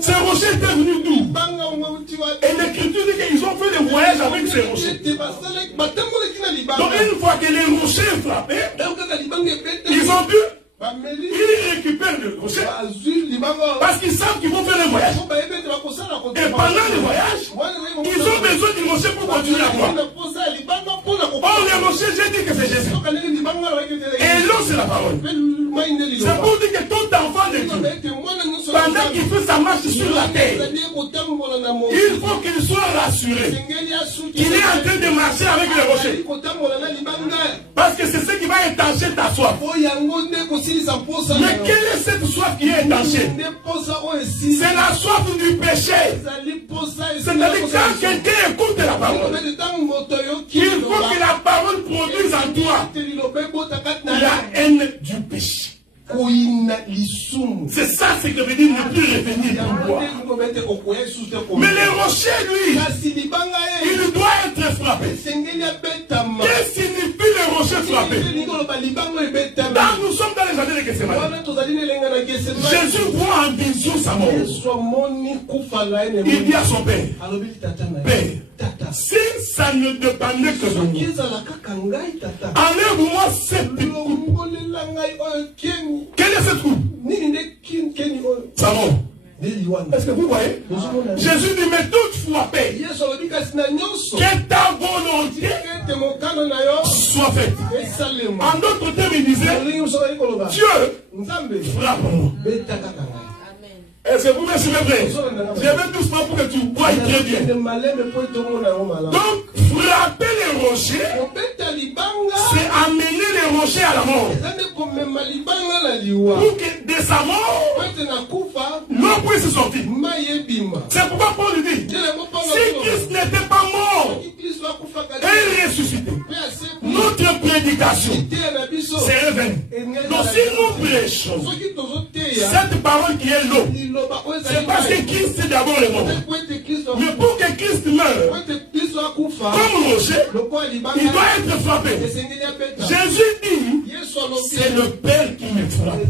Ce rocher est venu d'où? Et l'écriture dit qu'ils ont fait le voyage avec ce rocher. Donc une fois que les rochers sont frappés, ils ont pu, ils récupèrent le rocher. Parce qu'ils savent qu'ils vont faire le voyage. Et pendant le voyage, ils ont besoin du rocher pour continuer à croire. Or le rocher, j'ai dit que c'est Jésus. Et l'eau c'est la parole. C'est pour dire que tout enfant de Dieu, pendant qu'il fait sa marche sur la terre, il faut qu'il soit rassuré qu'il est en train de marcher avec le rocher. Parce que c'est ce qui va étancher ta soif. Mais quelle est cette soif qui est étanchée? C'est la soif du péché. C'est-à-dire quand quelqu'un écoute la parole, il faut que la parole produise en toi la haine du péché. C'est ça ce que veut dire ne plus revenir dans le bois. Mais le rocher, lui, il doit être frappé. Qu'est-ce que signifie le rocher frappé? Quand nous sommes dans les années de Gethsemane, Jésus voit en vision sa mort. Il dit à son père, Père, si ça ne dépendait que de moi, enlève-moi cette coupe. Quel est ce trou? Sa mort. Est-ce que vous voyez? Jésus dit, mais toutefois, Père, que ta volonté soit faite. En d'autres termes, il disait, Dieu, frappe-moi. Est-ce que vous me suivez bien? Je vais doucement pour que tu vois très bien. Donc, frapper les rochers, c'est amener les rochers à la mort. pour que de sa mort, l'eau puisse sortir. C'est pourquoi Paul dit, si Christ n'était pas mort et ressuscité, notre prédication serait vaine. Donc si nous prêchons cette parole qui est l'eau, c'est parce que Christ est d'abord le mort. Mais pour que Christ meure, comme rocher, il doit être frappé. Jésus dit, c'est le Père qui me frappe.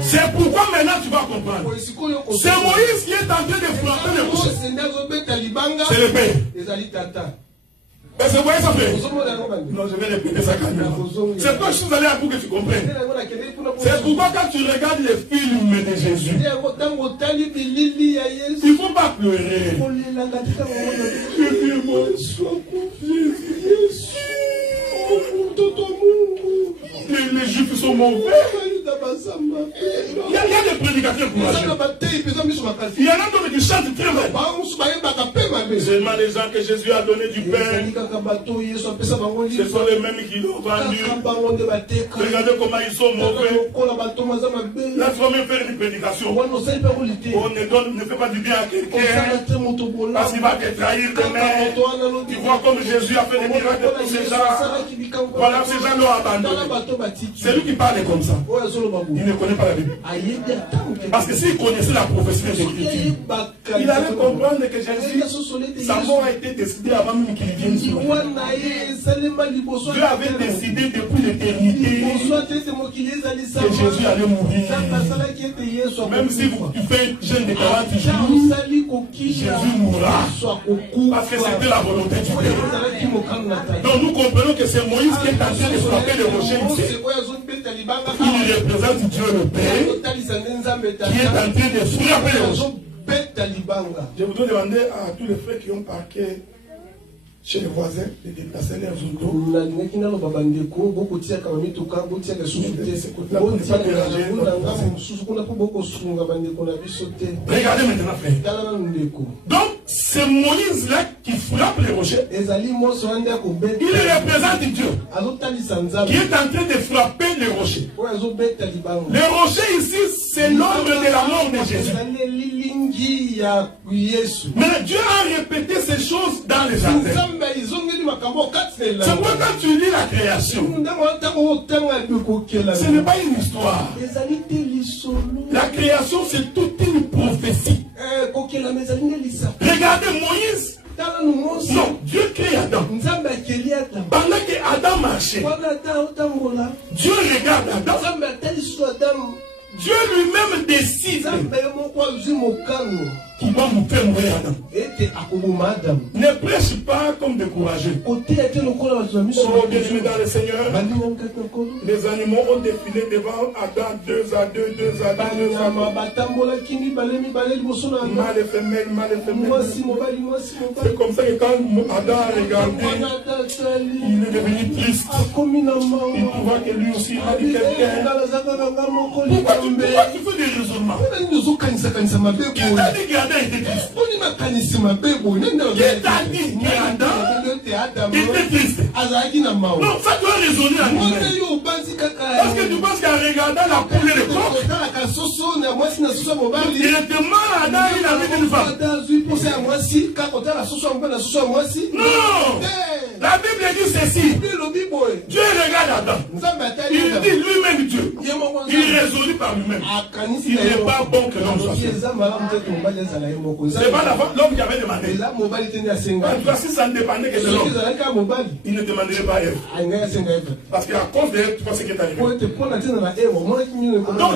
C'est pourquoi maintenant tu vas comprendre. C'est Moïse qui est en train de frapper le rocher. C'est le Père. Est-ce que vous voyez ça fait? Non, je vais répéter ça quand même. C'est pas que je suis allé à pour que tu comprennes. C'est pourquoi quand tu regardes les films de Jésus, il ne faut pas pleurer. Les Juifs sont mauvais. Il y a des prédicateurs courageux. Il y en a d'autres qui chantent très mal. Seulement les gens que Jésus a donné du pain, ce sont les mêmes qui l'ont vendu. Regardez comment ils sont mauvais. Là, tu vas même faire une prédication. On ne fait pas du bien à quelqu'un parce qu'il va te trahir demain. Tu vois comme Jésus a fait des miracles pour ces gens. Voilà, ces gens l'ont abandonné. C'est lui qui parle comme ça. Il ne connaît pas la Bible. Parce que s'il connaissait la prophétie des Écritures, il allait comprendre que Jésus, sa mort a été décidée avant même qu'il vienne sur la terre. Dieu avait décidé depuis l'éternité que Jésus allait mourir. Même si tu fais un jeûne de 40 jours, Jésus mourra. Parce que c'était la volonté du Père. Donc nous comprenons que c'est Moïse qui est en train de frapper le rocher ici. Il représente Dieu le Père qui est en train de frapper le rocher. Je voudrais demander à tous les frères qui ont parqué chez les voisins de déplacer leurs autos. Regardez maintenant, frère. Donc, c'est Moïse là qui frappe les rochers. Il représente Dieu qui est en train de frapper les rochers. Les rochers ici, c'est l'ombre de la mort de Jésus. Mais Dieu a répété ces choses dans les jardins. C'est pourquoi quand tu lis la création, ce n'est pas une histoire. La création, c'est toute une prophétie. Regardez Moïse. Non, Dieu crée Adam. Pendant que Adam marchait, Dieu regarde Adam. Dieu lui-même décide qui va vous faire mourir Adam. Ne prêche pas comme découragé. Oh, bien-aimé dans le Seigneur, les animaux ont défilé devant Adam, 2 à 2, 2 à 2, 2 à 2. Mâle et femelle, mâle et femelle. C'est comme ça que quand Adam a regardé, il est devenu triste. Il trouva que lui aussi il a dit quelqu'un. Pourquoi tu fais des raisonnements? Qui t'a dit qu'Adam était triste? Qui t'a dit qu'Adam était triste? Non, ça doit raisonner à nous-mêmes. Parce que tu penses qu'en regardant la poule et le coq, directement Adam il a vu une femme. Non! La Bible dit ceci. Dieu regarde Adam. Il dit lui-même Dieu. Il raisonne par lui-même. Il n'est pas bon que l'homme soit seul. C'est pas l'homme qui avait demandé. En tout cas, si ça ne dépendait que de l'homme, il ne demanderait pas Ève. Parce qu'à cause d'Ève, tu vois ce qui est arrivé. Donc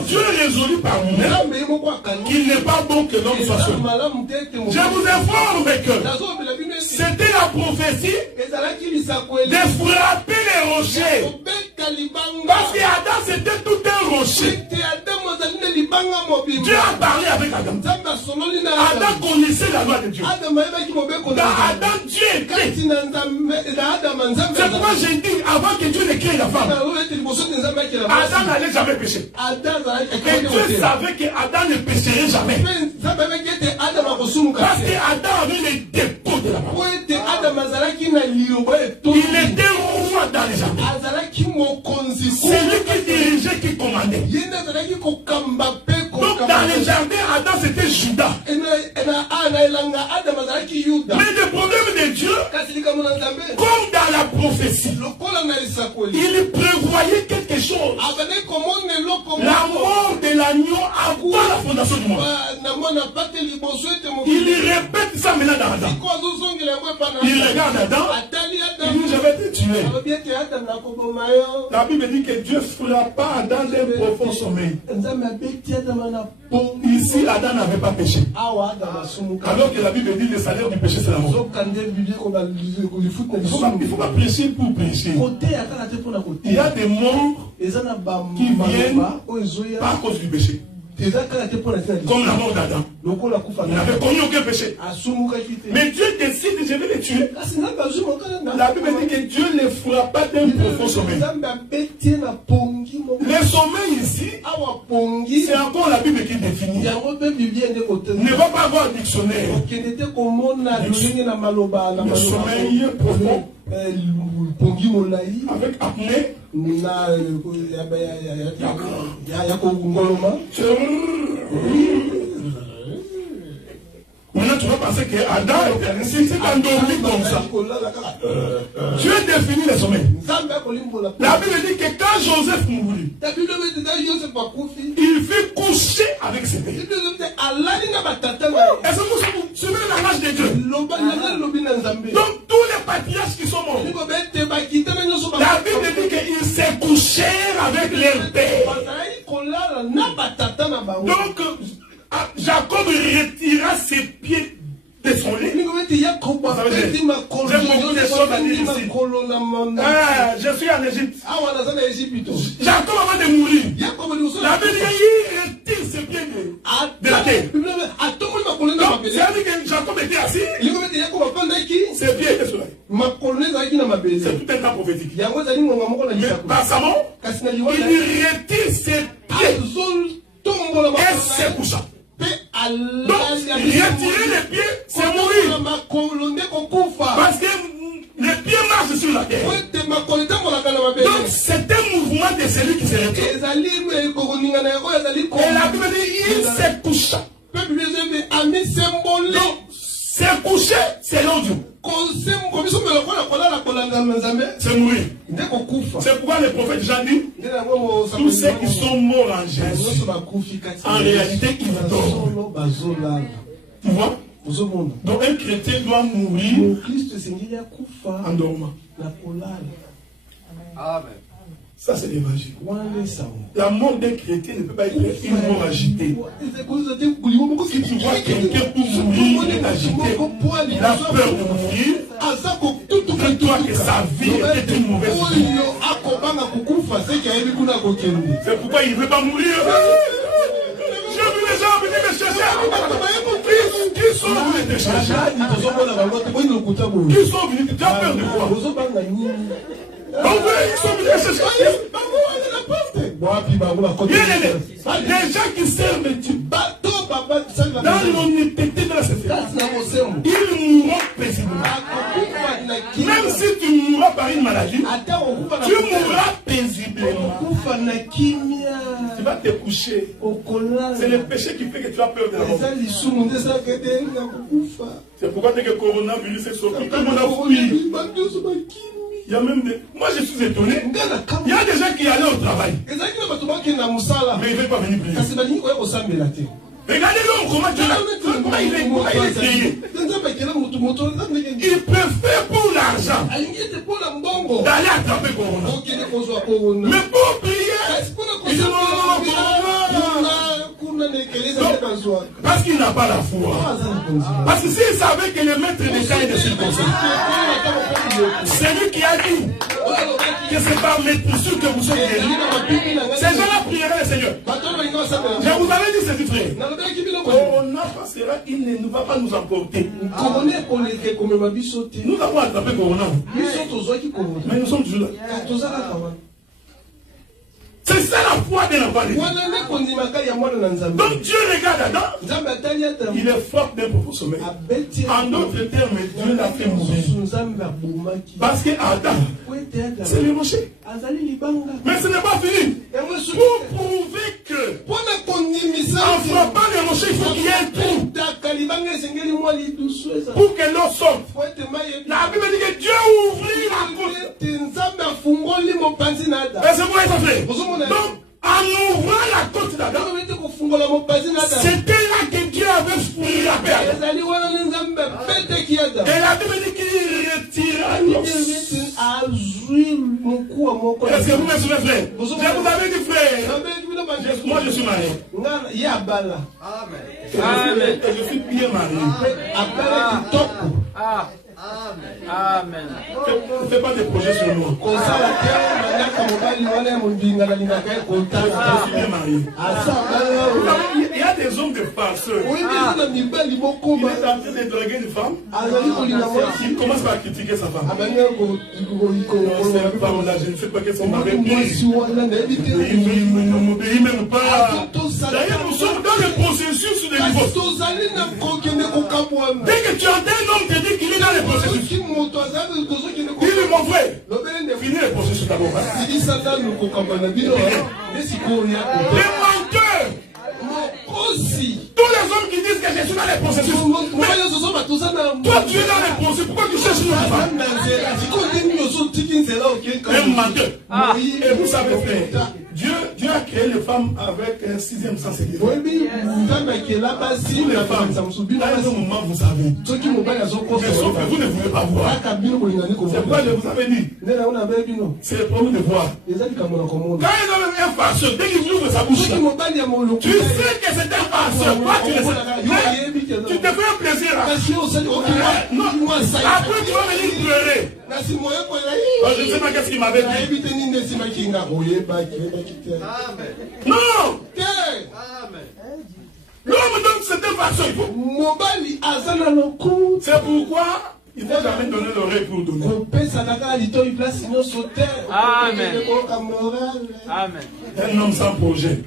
Dieu raisonne par lui-même qu'il n'est pas bon que l'homme soit seul. Je vous informe que c'était la prophétie de frapper les rochers. Parce qu'Adam c'était tout un rocher. Dieu a parlé avec Adam. Adam connaissait la loi de Dieu. Dans Adam, Dieu était. C'est pourquoi j'ai dit avant que Dieu ne crée la femme, Adam n'allait jamais pécher. Et Dieu savait qu'Adam ne pécherait jamais. Parce qu'Adam avait les dépôts de la parole. Il était roi dans les jardins. C'est lui qui commandait. Donc dans les jardins, Adam c'était Judas. Mais le problème de Dieu, comme dans la prophétie, il prévoyait quelque chose. La mort de l'agneau avant la fondation du monde. Il répète ça maintenant dans Adam. Il regarde Adam. Il dit, je vais te tuer. La Bible dit que Dieu ne fera pas Adam d'un profond sommeil. Ici, Adam n'avait pas péché. Alors que la Bible dit le salaire du péché, c'est la mort. Il ne faut pas prêcher pour prêcher. Il y a des morts qui viennent pas à cause du péché. Comme la mort d'Adam. Il n'avait connu aucun péché. Mais Dieu décide, je vais le tuer. La Bible dit que Dieu ne fera pas d'un profond sommeil. Le sommeil ici, c'est encore la Bible qui définit. Ne va pas avoir un dictionnaire. Le sommeil profond. Avec apnée. Maintenant tu vas penser que Adam s'est endormi comme ça. Dieu définit le sommeil. La Bible dit que quand Joseph mourut, il fut couché avec ses pères. Est-ce que vous suivez le langage de Dieu? Donc tous les patriarches qui sont morts, la Bible dit qu'ils s'est couché avec leurs pères. Donc Jacob retira ses pieds de son lit. J'ai beaucoup de choses à dire ici. Je suis en Égypte. Jacob avant de mourir, la Bible dit qu'il retire ses pieds de la terre. Donc, c'est-à-dire que Jacob était assis, ses pieds étaient sur la terre. C'est tout un cas prophétique. Mais par sa mort, il retire ses pieds et se coucha. Donc, retirer les pieds, c'est mourir. Parce que les pieds marchent sur la terre. Donc, c'est un mouvement de celui qui se retire. Et la Bible dit, il se coucha. Donc, se coucher, c'est l'audio. C'est mourir. C'est pourquoi le prophète Jean dit, tous ceux qui sont morts en Jésus, en réalité, ils dorment. Tu vois? Donc un chrétien doit mourir en dormant. Amen. Ça, c'est l'évangile. La mort d'un chrétien ne peut pas être une mort agitée. Si tu vois quelqu'un pour mourir, il est agité, il a peur de mourir, dis-toi que sa vie est une mauvaise vie. C'est pourquoi il ne veut pas mourir. J'ai vu les gens venir me chercher. Qui sont venus te chercher? Qui sont venus? Tu as peur de quoi? Donc, ils sont venus chercher. Les gens qui servent Dieu dans l'honnêteté de la société, ils mourront paisiblement. Même si tu mourras par une maladie, tu mourras paisiblement. Tu vas te coucher. C'est le péché qui fait que tu as peur de la mort. C'est pourquoi dès que le coronavirus est sorti, tout le monde a fui. Il y a même des... Moi je suis étonné. Il y a des gens qui allaient au travail. Mais ils ne veulent pas venir prier. Regardez l'homme comment il est créé. Il préfère pour l'argent d'aller attraper Corona. Mais pour prier, il dit non. Parce qu'il n'a pas la foi. Parce que s'il savait que le maître des cas est de circoncis, c'est lui qui a dit que c'est par maître sûr que vous serez guéris. Ces gens-là prieraient le Seigneur. Je vous avais dit, c'est du frère. Corona passera, il ne va pas nous emporter. Nous avons attrapé Corona. Mais nous sommes toujours là. C'est ça la foi de l'enfant de Dieu. Donc Dieu regarde Adam, il est fort d'un profond sommeil. En d'autres termes, Dieu l'a fait mourir. Parce que Adam, c'est le rocher. Mais ce n'est pas fini. Pour pour que l'eau sorte. La Bible dit que Dieu ouvrit la côte. Et c'est pourquoi ça fait. Donc, en ouvrant la côte d'Adam, c'était là que Dieu avait fourni la perle. Et la Bible dit qu'il retira l'os. Est-ce que vous me souvenez, frère? Je vous avais dit, frère. Moi, je suis marié. Amen. Et je suis bien marié. Amen. Ne fais pas des projets sur moi. Je suis bien marié. Il y a des hommes de farceurs. Il est en train de draguer une femme. Il commence par critiquer sa femme. Cette femme-là, je ne sais pas qu'est-ce qu'il m'avait pris. Il ne m'obéit même pas. D'ailleurs, nous sommes dans le processus de divorce. Dès que tu entends un homme te dire qu'il est dans le processus, dis-lui, mon frère, finis le processus d'abord. Les menteurs, tous les hommes qui disent que je suis dans les processus, toi tu es dans les processus, pourquoi tu cherches une femme? Un menteur. Et vous savez, frère, Dieu a créé les femmes avec un sixième sens. Tous les femmes, à un moment, vous savez. Mais sauf que vous ne voulez pas voir. C'est pourquoi je vous avais dit. C'est le problème de voir. Quand il a un farceur, dès qu'il ouvre sa bouche, tu sais que c'est un farceur. Tu te fais un plaisir. Non. Après, tu vas venir pleurer. Je ne sais pas qu'est-ce qu'il m'avait dit. Non! L'homme donne cette façon. C'est pourquoi il ne faut jamais donner l'oreille pour donner. Amen. Un homme sans projet.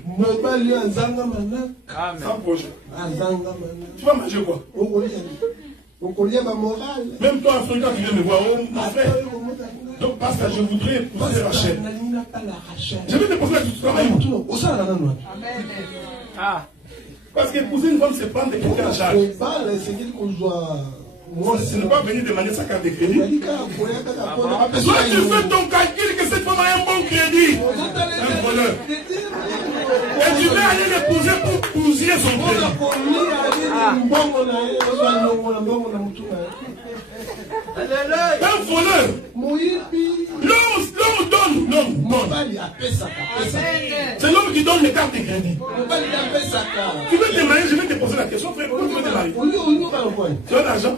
Sans projet. Tu vas manger quoi? Même toi, Africain, tu viens me voir, mon frère. Donc, parce que je voudrais épouser Rachel. Je vais te poser la question. Parce qu'épouser une femme, c'est prendre quelqu'un en charge. Ce n'est pas venir demander sa carte de crédit. Toi, tu fais ton calcul que cette femme a un bon crédit. Un voleur. Et tu veux aller l'épouser pour bousiller son crédit. Un voleur. L'homme donne. C'est l'homme qui donne les cartes de crédit. Tu veux te marier, je vais te poser la question, frère. Pourquoi tu veux te marier? Tu as l'argent?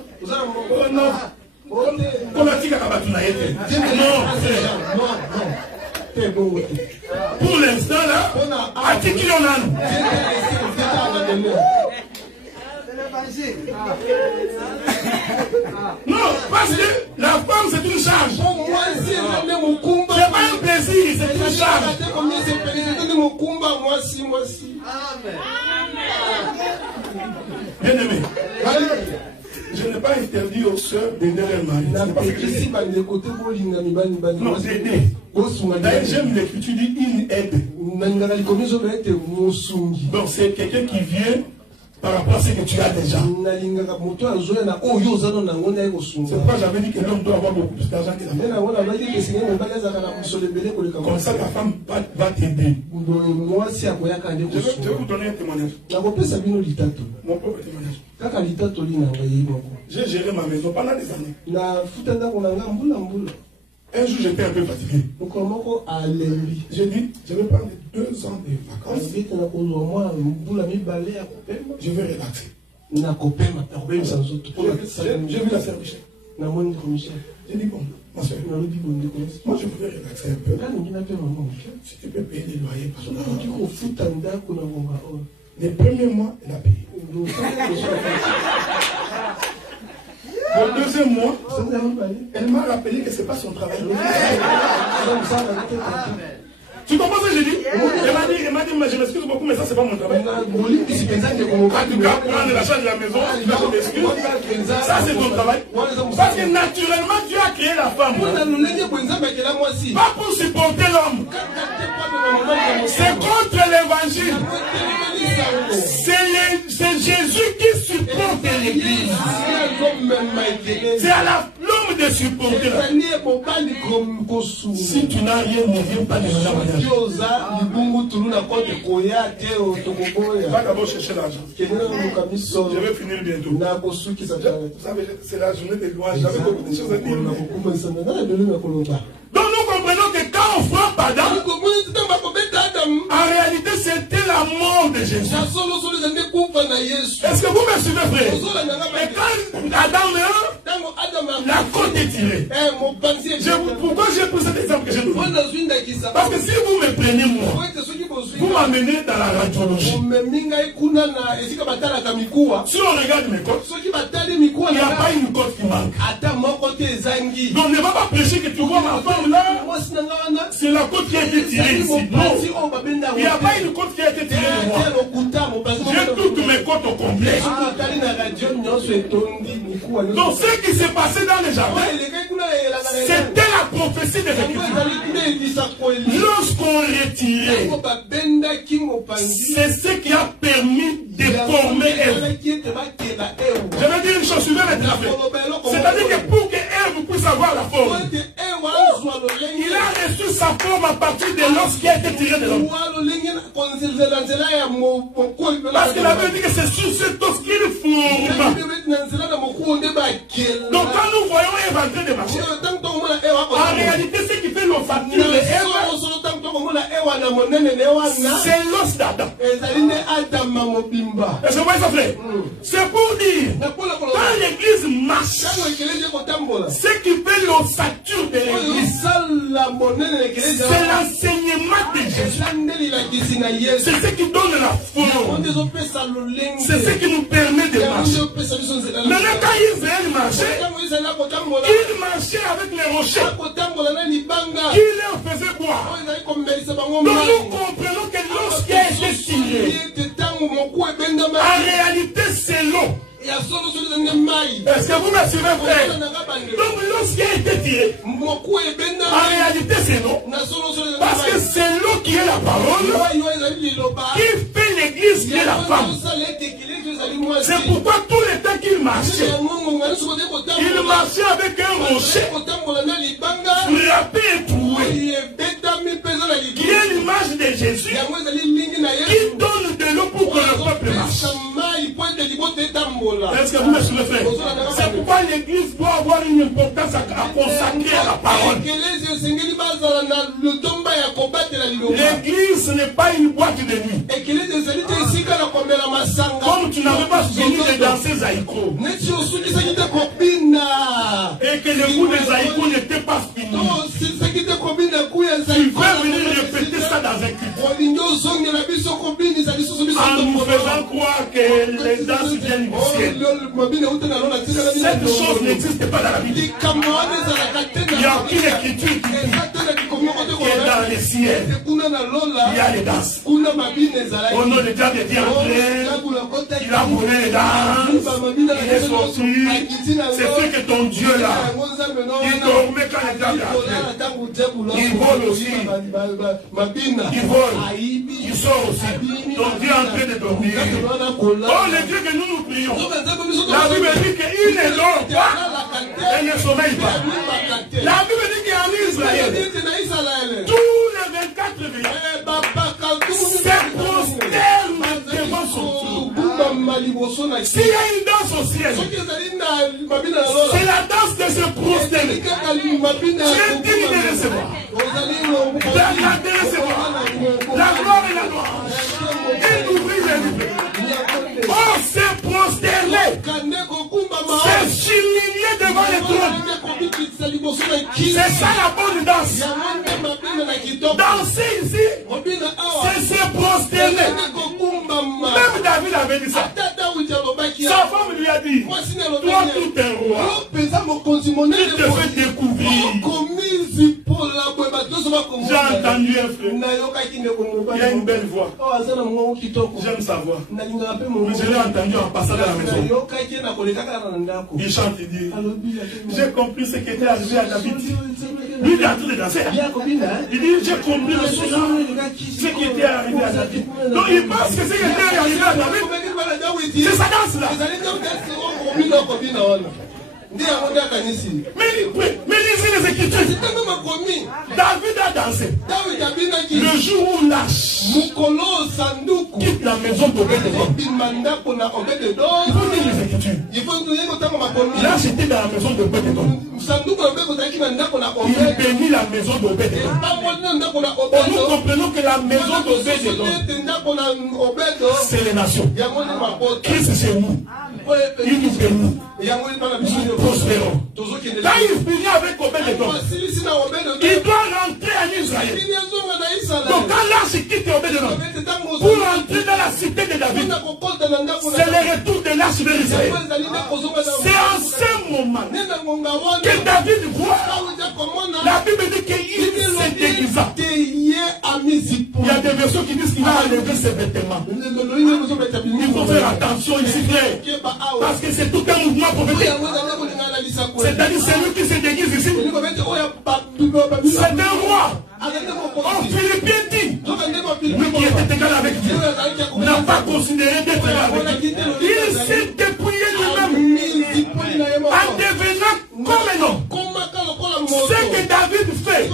Non. Pour l'instant, là, à qui qu'il en a? Non, parce que la femme c'est une charge. C'est pas un plaisir, c'est une charge. Bien aimé, je n'ai pas interdit aux sœurs d'aider leur mari. Non, d'aider. D'ailleurs, j'aime l'écriture, dit une aide. Donc c'est quelqu'un qui vient par rapport à ce que tu as déjà. C'est pourquoi j'avais dit que l'homme doit avoir beaucoup plus d'argent que la femme. Comme ça, la femme va t'aider. Je vais vous donner un témoignage. Mon propre témoignage. J'ai géré ma maison pendant des années. Un jour, j'étais un peu fatigué. J'ai dit, je vais prendre 2 ans de vacances. Je vais relaxer. J'ai vu la sœur Michel. J'ai dit, bon, ma soeur, moi je voudrais relaxer un peu. Si tu peux payer les loyers, parce que les premiers mois, elle a payé. Au 2e mois, elle m'a rappelé que ce n'est pas son travail. Tu comprends ce que j'ai dit? Il m'a dit, mais je m'excuse beaucoup, mais ça, c'est pas mon travail. En tout cas, prendre la charge de la maison, je m'excuse. Ça, c'est ton travail. Parce que naturellement, Dieu a créé la femme. Pas pour supporter l'homme. C'est contre l'évangile. C'est Jésus qui supporte l'église. C'est à l'homme de supporter. Si tu n'as rien, ne viens pas de la mariage. Va d'abord chercher l'argent. Je vais finir bientôt. Vous savez, c'est la journée des louanges. J'avais beaucoup de choses à dire. Donc nous comprenons que quand on frappe Adam, en réalité c'était la mort de Jésus. Est-ce que vous me suivez, frère? Et quand Adam meurt, la côte est tirée. Pourquoi j'ai pris cet exemple que j'ai donné? Parce que si vous me prenez moi, vous m'amenez dans la radiologie. Si on regarde mes côtes, il n'y a pas une côte qui manque. Donc ne va pas prêcher que tu vois ma femme là, c'est la côte qui a été tirée ici. Non, il n'y a pas une côte qui a été tirée de moi. J'ai toutes mes côtes au complet. Donc ce qui s'est passé dans les jardins, c'était la prophétie de l'Écriture. Lorsqu'on retirait, c'est ce qui a permis de former Ève. Je vais dire une chose, suivez maintenant. C'est-à-dire que pour que Ève puisse avoir la forme, il a reçu sa forme à partir de l'os qui a été tiré de l'homme. Parce qu'il avait dit que c'est sur cet os qu'il forme. Donc quand nous voyons Ève en train de marcher, en réalité ce qui fait l'ossature de Ève, c'est l'os d'Adam. Est-ce que vous voyez ça, frère? C'est pour dire, quand l'église marche, ce qui fait l'ossature de l'église, c'est l'enseignement de Jésus. C'est ce qui donne la forme. C'est ce qui nous permet de marcher. Maintenant, quand Israël marchait, il marchait avec les rochers qui leur faisaient boire. Donc nous comprenons que lorsqu'il a été tiré, en réalité c'est l'eau. Est-ce que vous me suivez, frère? Donc lorsqu'il a été tiré, en réalité c'est l'eau. Parce que c'est l'eau qui est la parole, qui fait l'église qui est la femme. C'est pourquoi tout le temps qu'il marchait, il marchait avec un rocher frappé et troué, qui est l'image de Jésus, qui donne de l'eau pour que le peuple marche. Est-ce que vous me suivez, frère? C'est pourquoi l'église doit avoir une importance à consacrer à la parole. L'église n'est pas une boîte de nuit. Comme tu n'avais pas fini de danser Zaïko, et que le goût de Zaïko n'était pas fini, tu peux venir répéter ça dans un culte en nous faisant croire que les danses viennent du ciel. Cette chose n'existe pas dans la Bible. Il n'y a aucune écriture qui dit que dans les ciels, il y a les danses. Au nom de Dieu, il est entré, il a brûlé les danses, il est sorti. C'est fait que ton Dieu là, il dormait quand les diable est entré. Il vole aussi. Il vole. Il sort aussi. Ton Dieu est en train de dormir. Oh, le Dieu que nous prions. La Bible dit qu'il ne dort pas et ne sommeille pas. La Bible dit qu'en Israël, tous les 24 veillants se prosternent devant son trône. S'il y a une danse au ciel, c'est la danse de se prosterner. Tu es digne de recevoir. De recevoir la gloire et la louange. Et d'ouvrir les livres. Oh, c'est prosterner. C'est s'humilier devant les trônes. C'est ça la bonne danse. Danser ici, c'est se prosterner. Même David avait dit ça. Sa femme lui a dit, toi tout un roi, il te fait découvrir J'ai entendu un frère. Il a une belle voix. J'aime sa voix. Mais je l'ai entendu en passant à la maison. Il chante, il dit, j'ai compris ce qui était arrivé à David. Lui, il est en train de danser. Il dit, j'ai compris ce qui était arrivé à David. Donc il pense que ce qui était arrivé à David, c'est sa danse là. Mais lisez les Écritures. David a dansé. Le jour où Lâche quitte la maison d'Obed-Edom. Il faut lire les Écritures. Lâche était dans la maison d'Obed-Edom. Il bénit la maison d'Obed-Edom. Nous comprenons que la maison d'Obed-Edom, c'est les nations. Christ c'est nous. Il nous bénit. Nous prospérons. Quand il finit avec Obed-Edom, il doit rentrer en Israël. Donc quand Lâche quitte Obed-Edom pour rentrer dans la cité de David, c'est le retour de Lâche vers Israël. C'est en ce moment que David voit. La Bible dit qu'il s'est déguisé. Il y a des versions qui disent qu'il a enlevé ses vêtements. Il faut faire attention ici, frère. Parce que c'est tout un mouvement prophétique. C'est-à-dire c'est lui qui se déguise ici. C'est un roi. En Philippien dit, lui qui était égal avec Dieu, n'a pas considéré d'être égal avec Dieu. Il s'est dépouillé lui-même en devenant comme un homme. Ce que David fait,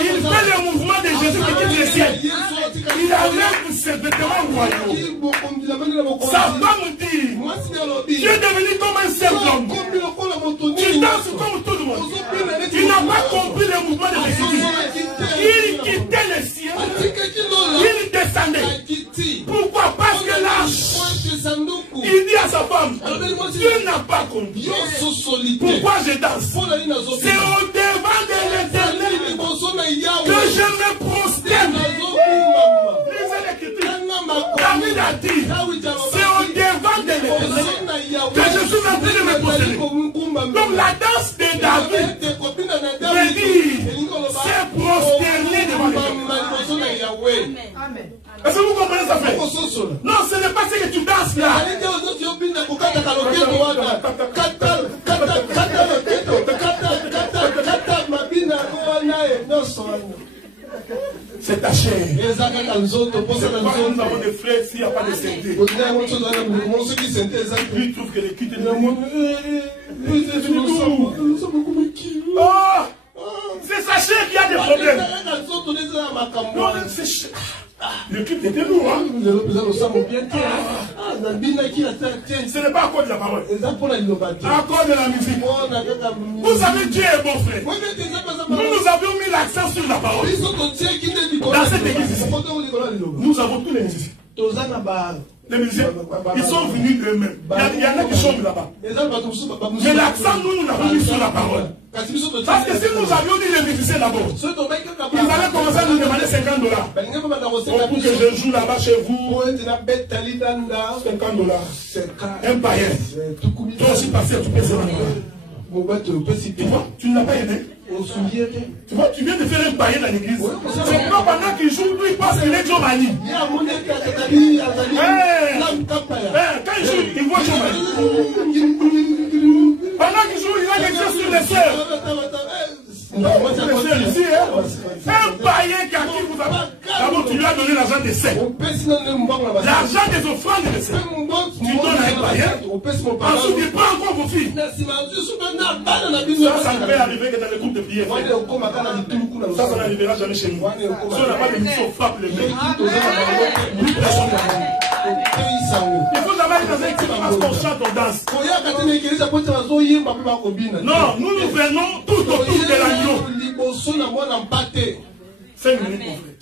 il fait le mouvement de Jésus qui quitte le ciel. Il enlève ses vêtements royaux. Sa femme dit, tu es devenu comme un seul homme. Tu danses comme tout le monde. Tu n'as pas compris le mouvement de Jésus. Il quittait le ciel. Il descendait. Pourquoi? Parce que Lâche, il dit à sa femme, tu n'as pas compris. Pourquoi je danse? C'est au devant de l'Éternel que je me prosterne. Lisez l'Écriture. David a dit, c'est au devant de l'Éternel que je suis en train de me prosterner. Donc la danse de David veut dire, c'est prosterner devant l'Éternel. Est-ce que vous comprenez ça, frère? Non, ce n'est pas ce que tu danses là. C'est ta chair. C'est pourquoi nous avons des frères s'il n'y a pas de sainteté. Lui trouve que les cuites c'est sa chair qui a des problèmes. Non, c'est le clip était lourd, hein? Ce n'est pas à cause de la parole. À cause de la musique. Vous savez, Dieu est bon, frère. Nous avions mis l'accent sur la parole. Dans cette église ici, nous avons tous les musiciens. Les musiciens, ils sont venus d'eux-mêmes. Il y en a qui chantent là-bas. Mais l'accent, nous l'avons mis sur la parole. Parce que si nous avions dit les musiciens d'abord, ils allaient commencer à nous demander $50. Pour que je joue là-bas chez vous, $50. Un païen. Toi aussi, passer, tu peux se rendre. Tu vois, tu ne l'as pas aidé. Tu vois, tu viens de faire un païen dans l'église. C'est pas pendant qu'il joue, lui, il passe que les Joe Mali. Quand il joue, il voit Joe Mali. Pendant qu'il joue, il a les yeux sur les sœurs. Un païen qui a qui vous avez. D'abord, tu lui as donné l'argent des saints. L'argent des offrandes des saints. Tu donnes à un païen. Ensuite, il prend encore vos filles. Ça ne peut arriver que dans les groupes de prière. Ça n'arrivera jamais chez nous. Si on n'a pas de mission, frappe les mecs. Il faut d'abord aller dans un équipe parce qu'on chante, on danse. Non, nous nous venons tout autour de l'agneau. 5 minutes, mon frère.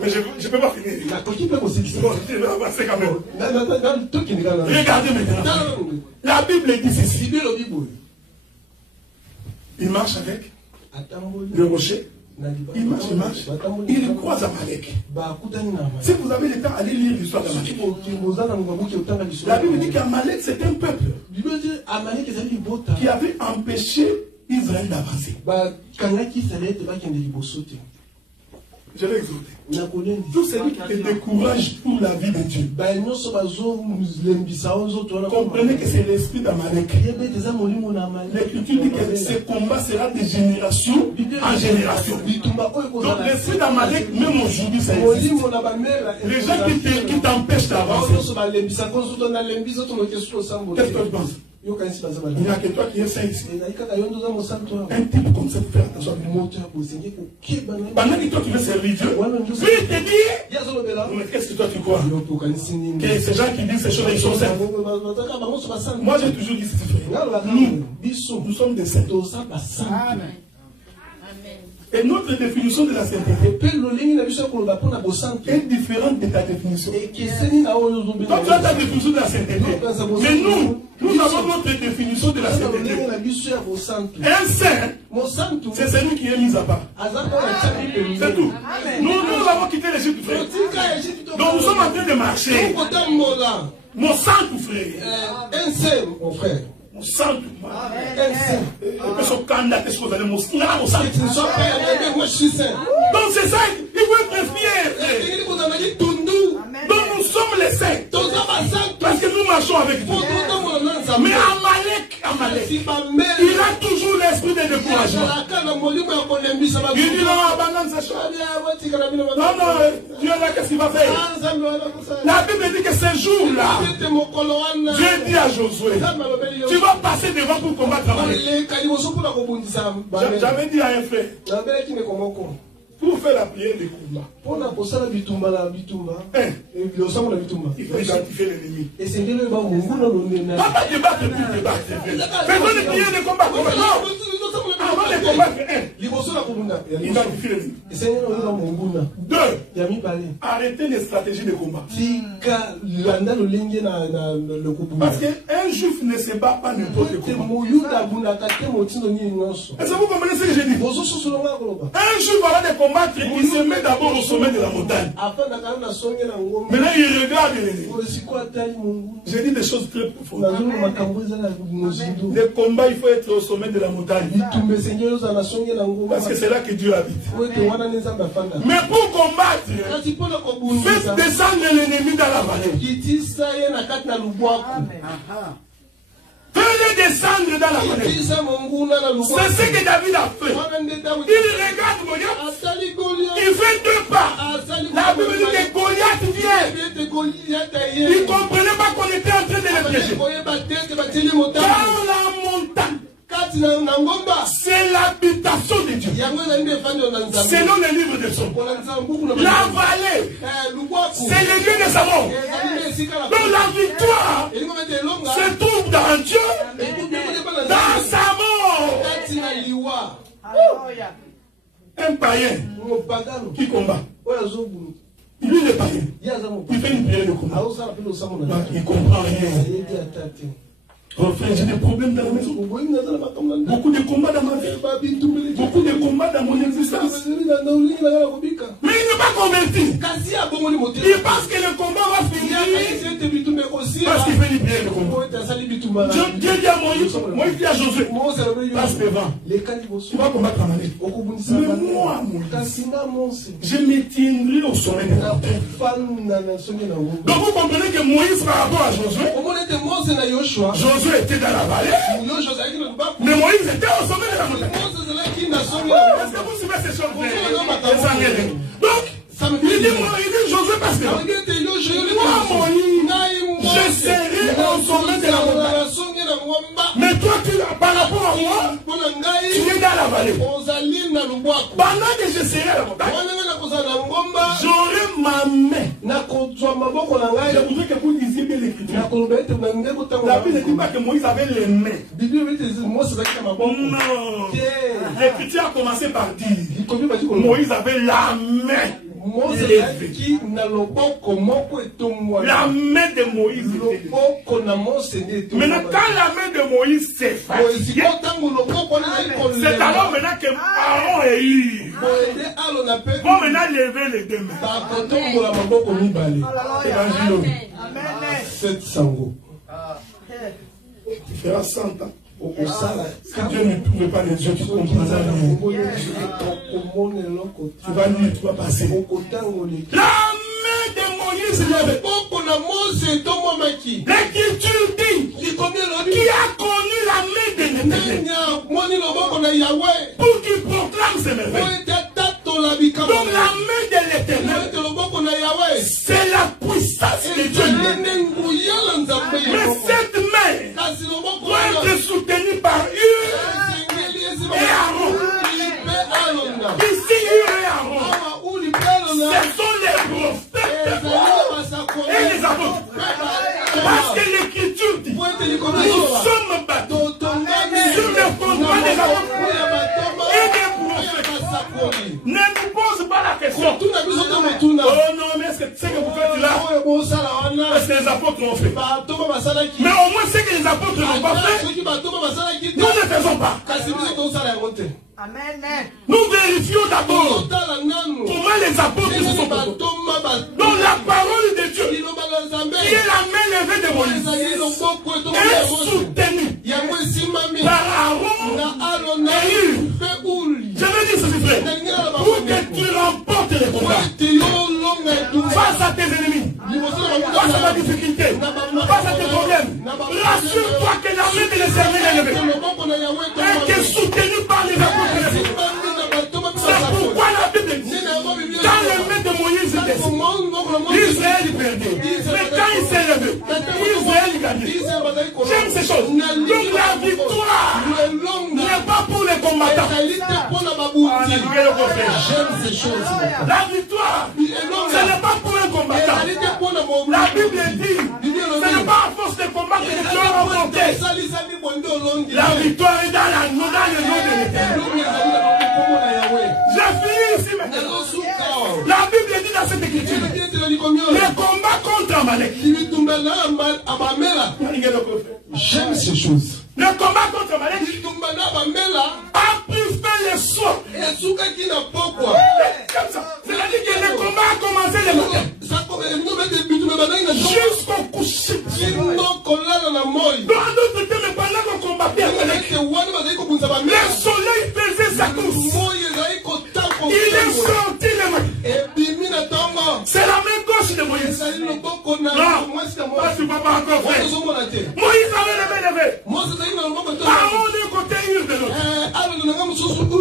Mais je ne peux pas finir. Quand même. Regardez maintenant. La Bible dit ceci. Il marche avec le rocher. Il marche. Il croise Amalek. Si vous avez le temps, allez lire l'histoire d'Amalek. La Bible dit qu'Amalek, c'est un peuple qui avait empêché Israël d'avancer. Je vais exhorter. Tout celui qui te décourage pour la vie de Dieu. Comprenez que c'est l'esprit d'Amalek. L'Écriture dit que ce combat sera de génération en génération. Donc l'esprit d'Amalek, même aujourd'hui, ça existe. Les gens qui t'empêchent d'avancer. Qu'est-ce que tu penses? Il n'y a que toi qui es saint ici. Un type comme ça, faire attention. Pendant que toi tu veux servir Dieu, lui il te dit, mais qu'est-ce que toi tu crois? Que ces gens qui disent ces choses, ils sont saints. Moi j'ai toujours dit ceci. Nous sommes des saints. Amen. Et notre définition de la sainteté est différente de ta définition. Toi tu as ta définition de la sainteté. Mais nous avons notre définition de la sainteté. Un saint, c'est celui qui est mis à part. C'est tout. Nous avons quitté l'Égypte, frère. Donc nous sommes en train de marcher. Mon sang, frère. Un saint, mon frère. Santo, donc c'est ça, il faut être fier. Donc nous sommes les saints. Parce que nous marchons avec Dieu. Mais Amalek, il a toujours l'esprit de découragement. Il dit non, abandonne ces choses. Non, Dieu là, qu'est-ce qu'il va faire? La Bible dit que ce jour-là, Dieu dit à Josué, tu vas passer devant pour combattre Amalek. J'avais dit à un frère, pour faire la prière des combats, il faut identifier l'ennemi. Pas débattre pour débattre. Faisons les prières des combats. Non, avant les combattre, identifier l'ennemi. 2. Arrêtez les stratégies de combat. Parce qu'un juif ne se bat pas n'importe comment. Est-ce que vous comprenez ce que j'ai dit? Un juif avant de combattre, il se met d'abord au sommet de la montagne. Maintenant, il regarde l'ennemi. J'ai dit des choses très profondes. Le combat, il faut être au sommet de la montagne. Parce que c'est là que Dieu habite. Mais pour combattre, faites descendre l'ennemi dans la vallée. Faites-le descendre dans la vallée. C'est ce que David a fait. Il regarde Goliath. Il fait 2 pas. La Bible dit que Goliath vient. Il ne comprenait pas qu'on était en train de le piéger. Dans la montagne, c'est l'habitation de Dieu. Selon le livre de Psaumes. La vallée, c'est le lieu de sa mort. Donc la victoire se trouve dans Dieu, dans sa mort. Un païen qui combat. Lui, le païen, il fait une prière de combat. Il comprend rien. Oh frère, j'ai des problèmes dans la maison. Beaucoup de combats dans ma vie. Beaucoup de combats dans mon existence. Mais il n'est pas converti. Il pense que le combat va finir. Parce qu'il fait une prière de combat. Dieu dit à Moïse, Moïse dit à Josué, passe devant. Tu vas combattre Amalek. Mais moi, Moïse, je me tiendrai au sommet de la montagne. Donc vous comprenez que Moïse par rapport à Josué, Josué était dans la vallée, mais Moïse était au sommet de la montagne. Est-ce que vous suivez ces choses? Donc, il dit Josué parce que moi, Moïse, je serai au sommet de la montagne. Mais toi, par rapport à moi, tu es dans la vallée. Pendant que je serai à la montagne, j'aurai ma main. Je voudrais que vous lisiez bien l'écriture. La Bible ne dit pas que Moïse avait les mains. Non. L'écriture a commencé par dire Moïse avait la main. La main de Moïse. Maintenant, quand la main de Moïse s'est fatiguée, c'est alors maintenant que Aaron et Hur vont maintenant lever les 2 mains. Tu feras 100 ans. Si Dieu ne trouvait pas les yeux, tu comprendras rien. Tu vas lire, tu vas passer. La main de Moïse lève. L'écriture dit qui a connu la main de l'Éternel pour qu'il proclame ses merveilles. Donc la main de l'Éternel, c'est la puissance de Dieu. Mais cette main doit être soutenue par Hur et Aaron. Ici, Hur et Aaron, ce sont les prophètes et les apôtres. Parce que l'écriture dit, nous sommes bâtis sur le fondement des apôtres et des prophètes. Ne nous pose pas la question. Oh non, mais est-ce que ce que vous faites là, est-ce que les apôtres l'ont fait? Mais au moins ce que les apôtres n'ont pas fait, nous ne faisons pas. Amen. Nous vérifions d'abord comment les apôtres se sont comportés. Donc la parole de Dieu, qui est la main levée de Moïse, est soutenue par Aaron et Hur. Je veux dire ceci, frère, pour que tu remportes les combats face à tes ennemis, face à ta difficulté, face à tes problèmes, rassure-toi que la main de l'Éternel est levée et que soutenue par les apôtres. C'est pourquoi la Bible dit, dans les mains de Moïse, Israël perdait. Mais quand il s'est levé, Israël gagnait. J'aime ces choses. Donc la victoire n'est pas pour les combattants. J'aime ces choses. La victoire, ce n'est pas pour un combattant. La Bible dit, ce n'est pas à force de combattre que tu as remporté. La victoire est dans le nom de l'Éternel. J'ai fini ici maintenant. La Bible dit dans cette écriture, le combat contre Amalek. J'aime ces choses. Le combat contre Amalek a pris fin le soir. C'est-à-dire que le combat a commencé le matin jusqu'au coucher. Dans d'autres termes, pendant qu'on combattait Amalek, le soleil faisait sa course. Il est sorti le matin. C'est la main gauche de Moïse. Non, pas tu ne vas pas encore faire. Moïse avait le main levé. Aaron d'un côté, Hur de l'autre.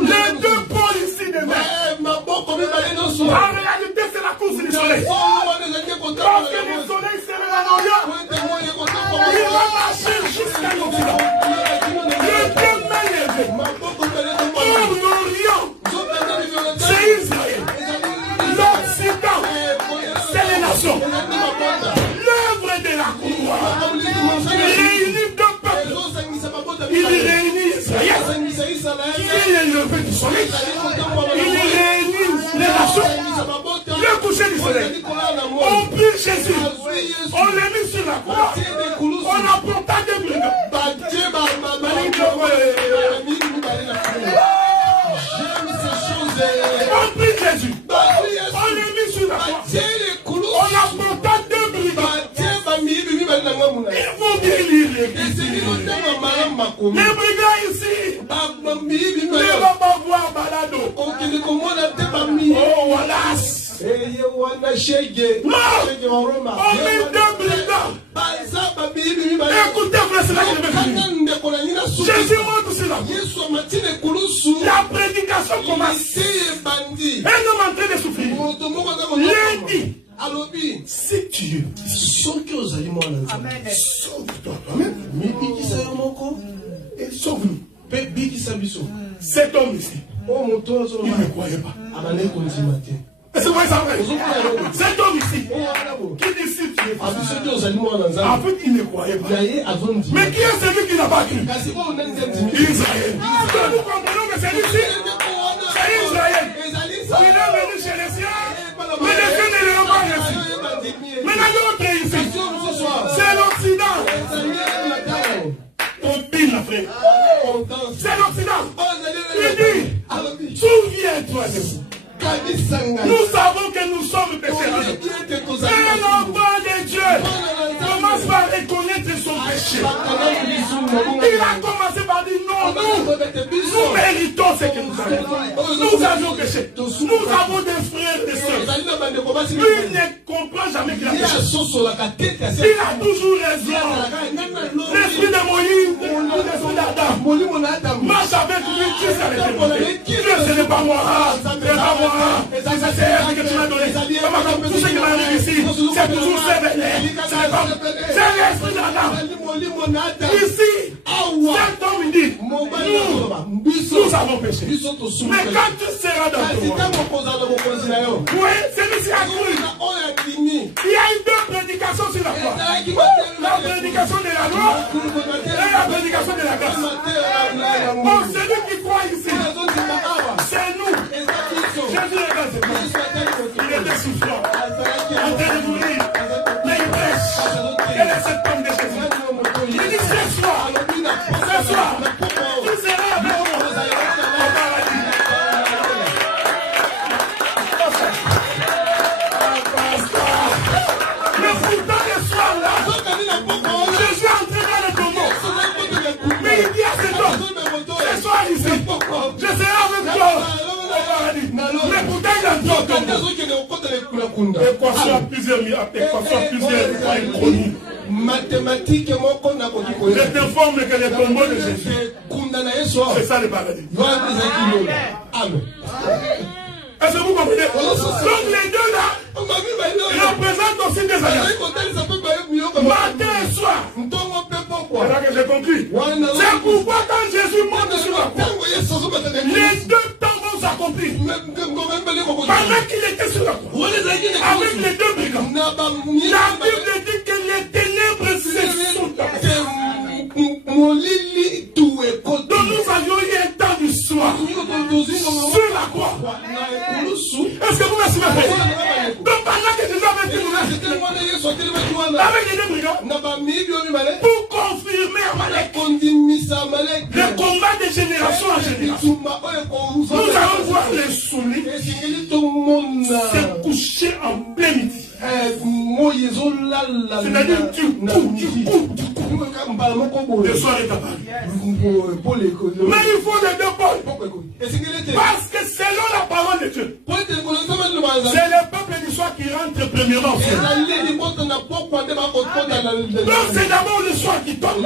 Les deux pôles ici de main. En réalité, c'est la course du soleil. Parce que le soleil se lève en Orient, il va marcher jusqu'à l'Occident. Les deux mains levées. Or, l'Orient, c'est Israël. L'Occident, c'est les nations. L'œuvre de la croix réunit deux peuples. Il réunit Israël, qui est le lever du soleil. Il réunit les nations. Le coucher du soleil. On prit Jésus. On l'a mis sur la croix. On a porté des brigands. On prit Jésus. On l'a mis sur la croix. On a porté deux brigands. Il faut bien lire les brigands ici. Ne va pas voir Balado. Oh, voilà. Non, on met deux brigands. Écoutez, frère, c'est là que je vais finir. Jésus montre cela. La prédication commence. Un homme en train de souffrir. Lundi. Si tu sauve-toi toi-même, et sauve-nous. Cet homme ici, il ne croyait pas. C'est vrai, ça vrai. Cet homme ici, qui dit si tu es en fait, il ne croyait pas. Mais qui est celui qui n'a pas cru? Israël. Nous comprenons que c'est ici. C'est Israël. Il est venu chez les siens, mais les siens ne l'ont pas reçu. Maintenant, l'autre ici, c'est l'Occident. On pile la frère. C'est l'Occident. Il dit, souviens-toi de vous. Nous savons que nous sommes pécheurs. Un enfant de Dieu commence par reconnaître son péché. Il a commencé par méritons ce que nous avons. Nous avions péché. Nous avons des frères et des sœurs. Lui ne comprend jamais qu'il a péché. Il a toujours raison. L'esprit de Moïse, l'esprit d'Adam, marche avec lui jusqu'à l'éternité. Dieu, ce n'est pas moi. C'est pas moi. C'est elle que tu m'as donné. Tout ce qui m'arrive ici, c'est toujours c'est l'esprit d'Adam. Ici, cet homme il dit, nous avons péché. Mais quand tu seras dans ton roi, oui, celui-ci a cru. Il y a eu deux prédications sur la croix. La prédication de la loi et la prédication de la grâce. Bon, celui qui croit ici, c'est nous. Jésus est dans il était souffrant, en train de mourir, mais il prêche. Quel est cet homme de Jésus? Il dit ce soir, tu seras avec moi au paradis. Mais pourtant le soir là, je suis entré dans le tombeau. Mais il dit à cet homme, ce soir ici, je serai avec toi. Mais pourtant il a dit au tombeau. Équation à plusieurs chroniques. Mathématiques, je t'informe que le tombeau de Jésus, c'est ça le paradis. Amen. Est-ce que vous comprenez? Donc les deux là représentent aussi des alliances. Matin et soir. C'est là que j'ai compris. C'est pourquoi quand Jésus monte sur la croix, les deux temps vont s'accomplir. Pendant qu'il était sur la croix, avec les deux brigands, la Bible dit que les ténèbres se sont apparées. Donc nous avions eu un temps du soir sur la croix. Est-ce que vous me suivez? Donc pendant que Jésus avait fait avec les deux brigands, pour confirmer le combat de génération en génération, nous allons voir les soumis se coucher en plein midi. C'est-à-dire tu cours. Le soir est apparu. Mais il faut les deux pôles. Parce que selon la parole de Dieu, c'est le peuple du soir qui rentre premièrement. Donc c'est d'abord le soir qui tombe.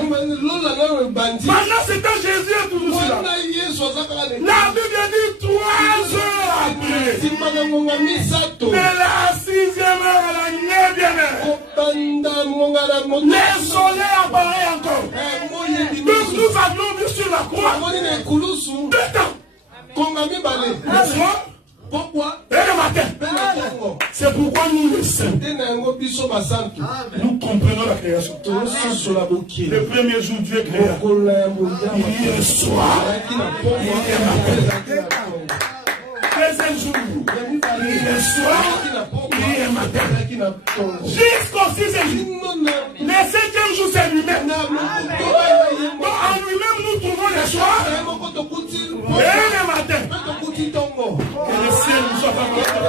Maintenant c'est un Jésus est toujours là. La Bible dit 3 heures après. De la 6e heure à la 9e heure. Le soleil apparaît encore. Donc nous avions vu sur la croix 2 temps. Le soir et le matin. C'est pourquoi nous les saints, nous comprenons la création. Le premier jour Dieu créa. Il y a le soir, il y a le matin. Deuxième jour, il y a le soir, il y a le matin. Jusqu'au 6e jour. Le 7e jour c'est lui-même. Donc en lui-même nous trouvons le soir et le matin. Que le ciel nous soit favorable.